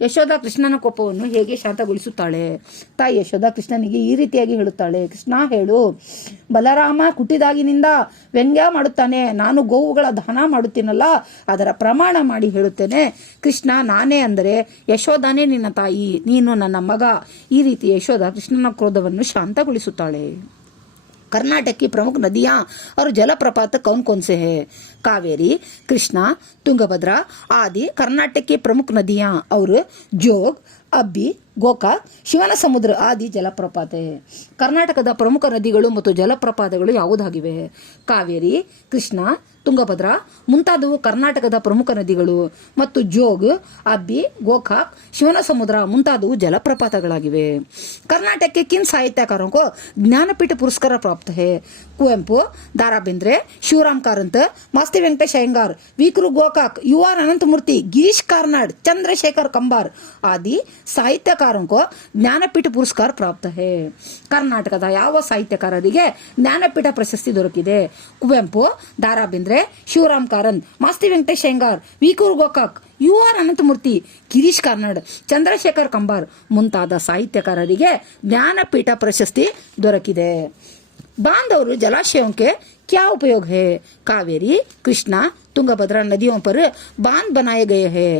ಯಶೋದ ಕೃಷ್ಣನ ಕೋಪವನ್ನು ಹೇಗೆ ಶಾಂತಗೊಳಿಸುತ್ತಾಳೆ? ತಾಯಿ ಯಶೋದ ಕೃಷ್ಣನಿಗೆ ಈ ರೀತಿಯಾಗಿ ಹೇಳುತ್ತಾಳೆ, ಕೃಷ್ಣ ಹೇಳು, ಬಲರಾಮ ಹುಟ್ಟಿದಾಗಿನಿಂದ ವ್ಯಂಗ್ಯ ಮಾಡುತ್ತಾನೆ, ನಾನು ಗೋವುಗಳ ದಾನ ಮಾಡುತ್ತೀನಲ್ಲ ಅದರ ಪ್ರಮಾಣ ಮಾಡಿ ಹೇಳುತ್ತೇನೆ, ಕೃಷ್ಣ ನಾನೇ ಅಂದರೆ ಯಶೋದಾನೇ ನಿನ್ನ ತಾಯಿ, ನೀನು ನನ್ನ ಮಗ. ಈ ರೀತಿ ಯಶೋದ ಕೃಷ್ಣನ ಕ್ರೋಧವನ್ನು ಶಾಂತಗೊಳಿಸುತ್ತಾಳೆ. कर्नाटक की प्रमुख नदियां और जलप्रपात कौन कौन से हैं? कावेरी, कृष्णा, तुंगभद्रा आदि कर्नाटक की प्रमुख नदियां और जोग, अब्बी, ಗೋಕಾಕ್, ಶಿವನ ಸಮುದ್ರ ಆದಿ ಜಲಪ್ರಪಾತ. ಕರ್ನಾಟಕದ ಪ್ರಮುಖ ನದಿಗಳು ಮತ್ತು ಜಲಪ್ರಪಾತಗಳು ಯಾವುದಾಗಿವೆ? ಕಾವೇರಿ, ಕೃಷ್ಣ, ತುಂಗಭದ್ರಾ ಮುಂತಾದವು ಕರ್ನಾಟಕದ ಪ್ರಮುಖ ನದಿಗಳು ಮತ್ತು ಜೋಗ್, ಅಬ್ಬಿ, ಗೋಕಾಕ್, ಶಿವನ ಸಮುದ್ರ ಮುಂತಾದವು ಜಲಪ್ರಪಾತಗಳಾಗಿವೆ. कर्नाटक के किन साहित्यकारों को ज्ञानपीठ पुरस्कार प्राप्त है? कुवेंपु, दारा बेंद्रे, शिवराम कारंत, मास्ती वेंकटेश अयंगार, वीकरू गोकाक, युआर अनंतमूर्ति, गिरीश कार्नाड, चंद्रशेखर कंबार आदि ಸಾಹಿತ್ಯಕಾರರು ಜ್ಞಾನಪೀಠ ಪುರಸ್ಕಾರ ಪ್ರಾಪ್ತ ಹೇ. ಕರ್ನಾಟಕದ ಯಾವ ಸಾಹಿತ್ಯಕಾರರಿಗೆ ಜ್ಞಾನಪೀಠ ಪ್ರಶಸ್ತಿ ದೊರಕಿದೆ? ಕುವೆಂಪು, ದಾರಾ ಬೇಂದ್ರೆ, ಶಿವರಾಮ್ ಕಾರಂತ್, ಮಾಸ್ತಿ ವೆಂಕಟೇಶ್ ಅಯ್ಯಂಗಾರ್, ವಿಕೂರ್ ಗೋಕಾಕ್, ಯುಆರ್ ಅನಂತಮೂರ್ತಿ, ಗಿರೀಶ್ ಕಾರ್ನಾಡ್, ಚಂದ್ರಶೇಖರ್ ಕಂಬಾರ್ ಮುಂತಾದ ಸಾಹಿತ್ಯಕಾರರಿಗೆ ಜ್ಞಾನಪೀಠ ಪ್ರಶಸ್ತಿ ದೊರಕಿದೆ. बांध और जलाशयों के क्या उपयोग है? कावेरी, कृष्णा, तुंगभद्रा नदियों पर बांध बनाए गए हैं,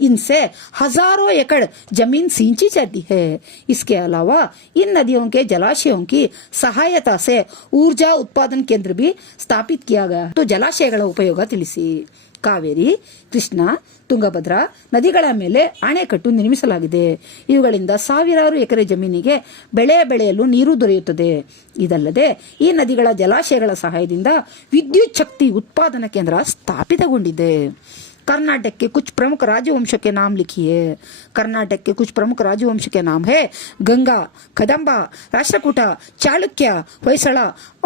इनसे हजारों एकड़ जमीन सिंची जाती है. इसके अलावा इन नदियों के जलाशयों की सहायता से ऊर्जा उत्पादन केंद्र भी स्थापित किया गया. तो जलाशयಗಳ ಉಪಯೋಗ ತಿಳಿಸಿ. ಕಾವೇರಿ, ಕೃಷ್ಣ, ತುಂಗಭದ್ರಾ ನದಿಗಳ ಮೇಲೆ ಅಣೆಕಟ್ಟು ನಿರ್ಮಿಸಲಾಗಿದೆ. ಇವುಗಳಿಂದ ಸಾವಿರಾರು ಎಕರೆ ಜಮೀನಿಗೆ ಬೆಳೆ ಬೆಳೆಯಲು ನೀರು ದೊರೆಯುತ್ತದೆ. ಇದಲ್ಲದೆ ಈ ನದಿಗಳ ಜಲಾಶಯಗಳ ಸಹಾಯದಿಂದ ವಿದ್ಯುತ್ ಶಕ್ತಿ ಉತ್ಪಾದನಾ ಕೇಂದ್ರ ಸ್ಥಾಪಿತಗೊಂಡಿದೆ. कर्नाटक के कुछ प्रमुख राजवंशों के नाम लिखिए. कर्नाटक के कुछ प्रमुख राजवंश के नाम है गंगा, कदंबा, राष्ट्रकूಟ, ಚಾಳುಕ್ಯ, ಹೊಯ್ಸಳ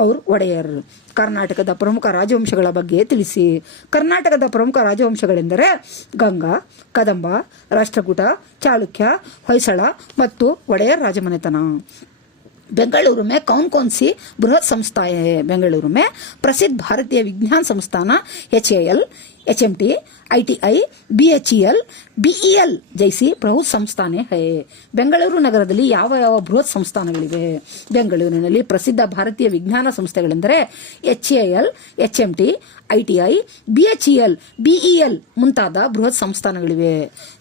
और ಒಡೆಯರ್. ಕರ್ನಾಟಕದ ಪ್ರಮುಖ ರಾಜವಂಶಗಳ ಬಗ್ಗೆ ತಿಳಿಸಿ. ಕರ್ನಾಟಕದ ಪ್ರಮುಖ ರಾಜವಂಶಗಳೆಂದರೆ ಗಂಗಾ, ಕದಂಬ, ರಾಷ್ಟ್ರಕೂಟ, ಚಾಳುಕ್ಯ, ಹೊಯ್ಸಳ ಮತ್ತು ಒಡೆಯರ್ ರಾಜಮನೆತನ. बेंगलुरु में कौन कौन सी बृहत संस्थाएं हैं? बेंगलुरु में प्रसिद्ध भारतीय विज्ञान संस्थान HAL, HMT, ITI, BHEL, BEL ಜೈಸಿ ಪ್ರಮುಖ ಸಂಸ್ಥಾನೆ ಹೇ. ಬೆಂಗಳೂರು ನಗರದಲ್ಲಿ ಯಾವ ಯಾವ ಬೃಹತ್ ಸಂಸ್ಥಾನಗಳಿವೆ? ಬೆಂಗಳೂರಿನಲ್ಲಿ ಪ್ರಸಿದ್ಧ ಭಾರತೀಯ ವಿಜ್ಞಾನ ಸಂಸ್ಥೆಗಳೆಂದರೆ HAL, HMT, ITI, BHEL, BEL ಮುಂತಾದ ಬೃಹತ್ ಸಂಸ್ಥಾನಗಳಿವೆ.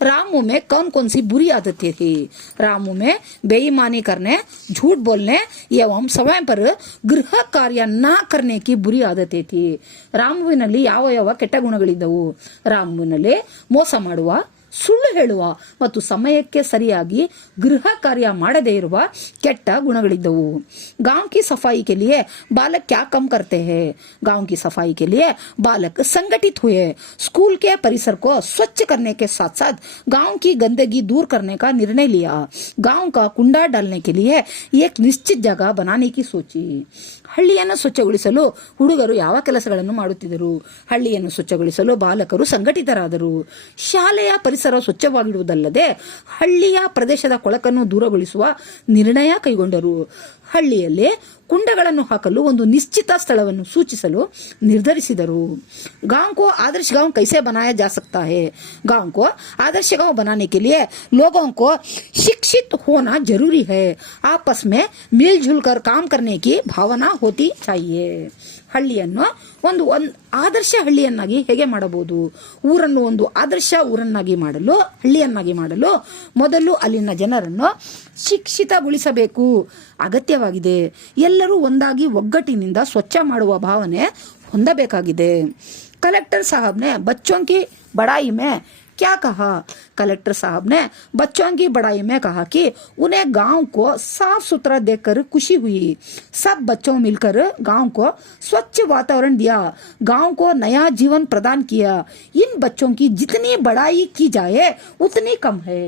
रामू में कौन कौन सी बुरी आदतें थी? रामू में बेईमानी करने, झूठ बोलने एवं समय पर गृह कार्य न करने की बुरी आदतें थी. ರಾಮುವಿನಲ್ಲಿ ಯಾವ ಯಾವ ಕೆಟ್ಟ ಗುಣಗಳಿದ್ದವು? ರಾಮುವಿನಲ್ಲಿ ಮೋಸ ಮಾಡುವ, ಸುಳ್ಳು ಹೇಳುವ ಮತ್ತು ಸಮಯಕ್ಕೆ ಸರಿಯಾಗಿ ಗೃಹ ಕಾರ್ಯ ಮಾಡದೇ ಇರುವ ಕೆಟ್ಟ ಗುಣಗಳಿದ್ದವು. गांव की सफाई के लिए बालक क्या कम करते हैं? गांव की सफाई के लिए बालक संगठित हुए, स्कूल के परिसर को स्वच्छ करने के साथ साथ गांव की गंदगी दूर करने का निर्णय लिया. गांव का कुंडा डालने के लिए एक निश्चित जगह बनाने की सोची. ಹಳ್ಳಿಯನ್ನು ಸ್ವಚ್ಛಗೊಳಿಸಲು ಹುಡುಗರು ಯಾವ ಕೆಲಸಗಳನ್ನು ಮಾಡುತ್ತಿದ್ದರು? ಹಳ್ಳಿಯನ್ನು ಸ್ವಚ್ಛಗೊಳಿಸಲು ಬಾಲಕರು ಸಂಘಟಿತರಾದರು. ಶಾಲೆಯ ಪರಿಸರ ಸ್ವಚ್ಛವಾಗಿಡುವುದಲ್ಲದೆ ಹಳ್ಳಿಯ ಪ್ರದೇಶದ ಕೊಳಕನ್ನು ದೂರಗೊಳಿಸುವ ನಿರ್ಣಯ ಕೈಗೊಂಡರು. ಹಳ್ಳಿಯಲ್ಲಿ ಕುಂಡಗಳನ್ನು ಹಾಕಲು ಒಂದು ನಿಶ್ಚಿತ ಸ್ಥಳವನ್ನು ಸೂಚಿಸಲು ನಿರ್ಧರಿಸಿದರು. गांव को आदर्श गांव कैसे बनाया जा सकता है? गांव को आदर्श गांव बनाने के लिए लोगों को शिक्षित होना जरूरी है. आपस में मिलजुल कर काम करने की भावना होती चाहिए. ಹಳ್ಳಿಯನ್ನು ಒಂದು ಆದರ್ಶ ಹಳ್ಳಿಯನ್ನಾಗಿ ಹೇಗೆ ಮಾಡಬಹುದು? ಊರನ್ನು ಒಂದು ಆದರ್ಶ ಊರನ್ನಾಗಿ ಮಾಡಲು, ಹಳ್ಳಿಯನ್ನಾಗಿ ಮಾಡಲು ಮೊದಲು ಅಲ್ಲಿನ ಜನರನ್ನು ಶಿಕ್ಷಿತಗೊಳಿಸಬೇಕು, ಅಗತ್ಯವಾಗಿದೆ. ಎಲ್ಲರೂ ಒಂದಾಗಿ ಒಗ್ಗಟ್ಟಿನಿಂದ ಸ್ವಚ್ಛ ಮಾಡುವ ಭಾವನೆ ಹೊಂದಬೇಕಾಗಿದೆ. ಕಲೆಕ್ಟರ್ ಸಾಹಬ್ ನೆ ಬಚ್ಚೋं की बड़ाई में क्या कहा? कलेक्टर साहब ने बच्चों की बड़ाई में कहा कि उन्हें गांव को साफ सुथरा देखकर खुशी हुई. सब बच्चों मिलकर गांव को स्वच्छ वातावरण दिया, गांव को नया जीवन प्रदान किया. इन बच्चों की जितनी बड़ाई की जाए उतनी कम है.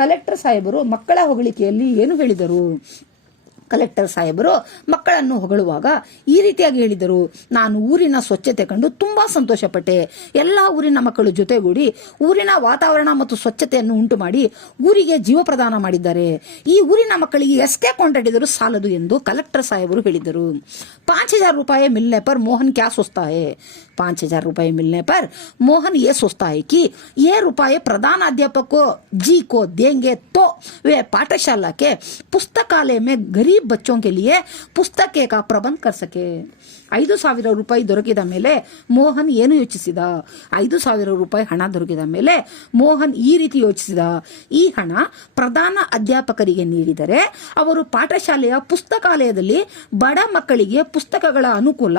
ಕಲೆಕ್ಟರ್ ಸಾಹೇಬರು ಮಕ್ಕಳ ಹೊಗಳಿಕೆಯಲ್ಲಿ ಏನು ಹೇಳಿದರು? ಕಲೆಕ್ಟರ್ ಸಾಹೇಬರು ಮಕ್ಕಳನ್ನು ಹೊಗಳುವಾಗ ಈ ರೀತಿಯಾಗಿ ಹೇಳಿದರು. ನಾನು ಊರಿನ ಸ್ವಚ್ಛತೆ ಕಂಡು ತುಂಬಾ ಸಂತೋಷಪಟ್ಟೆ. ಎಲ್ಲ ಊರಿನ ಮಕ್ಕಳು ಜೊತೆಗೂಡಿ ಊರಿನ ವಾತಾವರಣ ಮತ್ತು ಸ್ವಚ್ಛತೆಯನ್ನು ಉಂಟು ಮಾಡಿ ಊರಿಗೆ ಜೀವ ಪ್ರದಾನ ಮಾಡಿದ್ದಾರೆ. ಈ ಊರಿನ ಮಕ್ಕಳಿಗೆ ಎಷ್ಟೇ ಕೊಂಡಾಡಿದರೂ ಸಾಲದು ಎಂದು ಕಲೆಕ್ಟರ್ ಸಾಹೇಬರು ಹೇಳಿದರು. 5000 रुपये मिलने पर मोहन क्या सोचता है? 5000 रुपये मिलने पर मोहन ये सोचता है कि ये रुपये प्रधानाध्यापक जी को देंगे तो वे पाठशाला के पुस्तकालय में गरीब बच्चों के लिए पुस्तके का प्रबंध कर सके. 5000 ರೂಪಾಯಿ ದೊರಕಿದ ಮೇಲೆ ಮೋಹನ್ ಏನು ಯೋಚಿಸಿದ? 5000 ರೂಪಾಯಿ ಹಣ ದೊರಕಿದ ಮೇಲೆ ಮೋಹನ್ ಈ ರೀತಿ ಯೋಚಿಸಿದ. ಈ ಹಣ ಪ್ರಧಾನ ಅಧ್ಯಾಪಕರಿಗೆ ನೀಡಿದರೆ ಅವರು ಪಾಠಶಾಲೆಯ ಪುಸ್ತಕಾಲಯದಲ್ಲಿ ಬಡ ಮಕ್ಕಳಿಗೆ ಪುಸ್ತಕಗಳ ಅನುಕೂಲ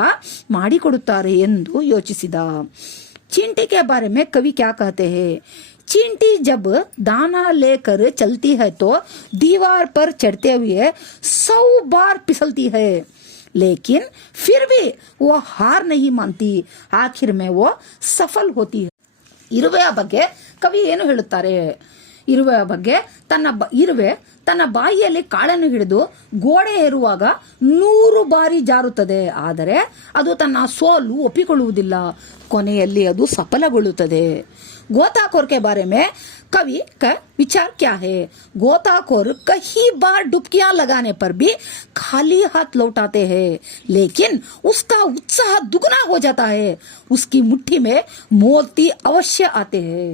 ಮಾಡಿಕೊಡುತ್ತಾರೆ ಎಂದು ಯೋಚಿಸಿದ. चींटी के बारे में कवि क्या कहते हैं? चींटी जब दाना लेकर चलती है तो दीवार पर चढ़ते हुए 100 बार फिसलती है, लेकिन फिर भी वो हार नहीं मानती. आखिर में वो सफल होती है. ಇರುವೆಯ ಬಗ್ಗೆ ಕವಿ ಏನು ಹೇಳುತ್ತಾರೆ? ಇರುವೆಯ ಬಗ್ಗೆ ಇರುವೆ ತನ್ನ ಬಾಯಿಯಲ್ಲಿ ಕಾಳನ್ನು ಹಿಡಿದು ಗೋಡೆ ಏರುವಾಗ 100 ಬಾರಿ ಜಾರುತ್ತದೆ, ಆದರೆ ಅದು ತನ್ನ ಸೋಲು ಒಪ್ಪಿಕೊಳ್ಳುವುದಿಲ್ಲ. ಕೊನೆಯಲ್ಲಿ ಅದು ಸಫಲಗೊಳ್ಳುತ್ತದೆ. गोताखोर के बारे में कवि का विचार क्या है? गोताखोर कई बार डुबकियां लगाने पर भी खाली हाथ लौटाते हैं, लेकिन उसका उत्साह दुगना हो जाता है. उसकी मुट्ठी में मोती अवश्य आते हैं.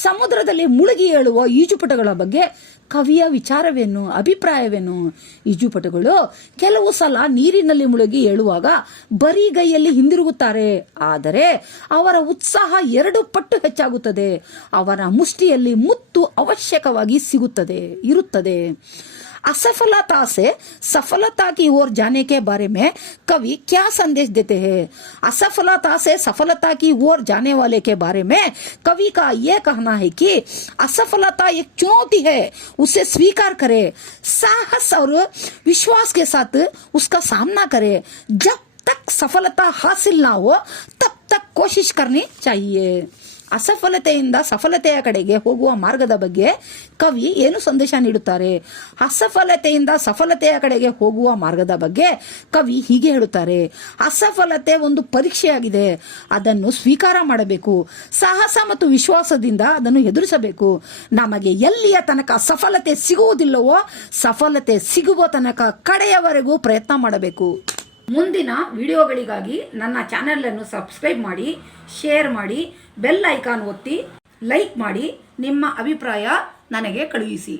ಸಮುದ್ರದಲ್ಲಿ ಮುಳುಗಿ ಏಳುವ ಈಜುಪಟುಗಳ ಬಗ್ಗೆ ಕವಿಯ ವಿಚಾರವೇನು, ಅಭಿಪ್ರಾಯವೇನು? ಈಜುಪಟುಗಳು ಕೆಲವು ಸಲ ನೀರಿನಲ್ಲಿ ಮುಳುಗಿ ಏಳುವಾಗ ಬರಿಗೈಯಲ್ಲಿ ಹಿಂದಿರುಗುತ್ತಾರೆ, ಆದರೆ ಅವರ ಉತ್ಸಾಹ 2 ಪಟ್ಟು ಹೆಚ್ಚಾಗುತ್ತದೆ. ಅವರ ಮುಷ್ಟಿಯಲ್ಲಿ ಮುತ್ತು ಅವಶ್ಯಕವಾಗಿ ಇರುತ್ತದೆ. असफलता से सफलता की ओर जाने के बारे में कवि क्या संदेश देते हैं? असफलता से सफलता की ओर जाने वाले के बारे में कवि का यह कहना है कि असफलता एक चुनौती है, उसे स्वीकार करे, साहस और विश्वास के साथ उसका सामना करे। जब तक सफलता हासिल ना हो तब तक कोशिश करनी चाहिए। ಅಸಫಲತೆಯಿಂದ ಸಫಲತೆಯ ಕಡೆಗೆ ಹೋಗುವ ಮಾರ್ಗದ ಬಗ್ಗೆ ಕವಿ ಏನು ಸಂದೇಶ ನೀಡುತ್ತಾರೆ? ಅಸಫಲತೆಯಿಂದ ಸಫಲತೆಯ ಕಡೆಗೆ ಹೋಗುವ ಮಾರ್ಗದ ಬಗ್ಗೆ ಕವಿ ಹೀಗೆ ಹೇಳುತ್ತಾರೆ: ಅಸಫಲತೆ ಒಂದು ಪರೀಕ್ಷೆಯಾಗಿದೆ, ಅದನ್ನು ಸ್ವೀಕಾರ ಮಾಡಬೇಕು, ಸಾಹಸ ಮತ್ತು ವಿಶ್ವಾಸದಿಂದ ಅದನ್ನು ಎದುರಿಸಬೇಕು. ನಮಗೆ ಎಲ್ಲಿಯ ತನಕ ಸಫಲತೆ ಸಿಗುವುದಿಲ್ಲವೋ ಸಫಲತೆ ಸಿಗುವ ತನಕ ಕಡೆಯವರೆಗೂ ಪ್ರಯತ್ನ ಮಾಡಬೇಕು. ಮುಂದಿನ ವಿಡಿಯೋಗಳಿಗಾಗಿ ನನ್ನ ಚಾನೆಲ್ ಅನ್ನು ಸಬ್ಸ್ಕ್ರೈಬ್ ಮಾಡಿ, ಶೇರ್ ಮಾಡಿ, ಬೆಲ್ ಐಕಾನ್ ಒತ್ತಿ, ಲೈಕ್ ಮಾಡಿ, ನಿಮ್ಮ ಅಭಿಪ್ರಾಯ ನನಗೆ ಕಳುಹಿಸಿ.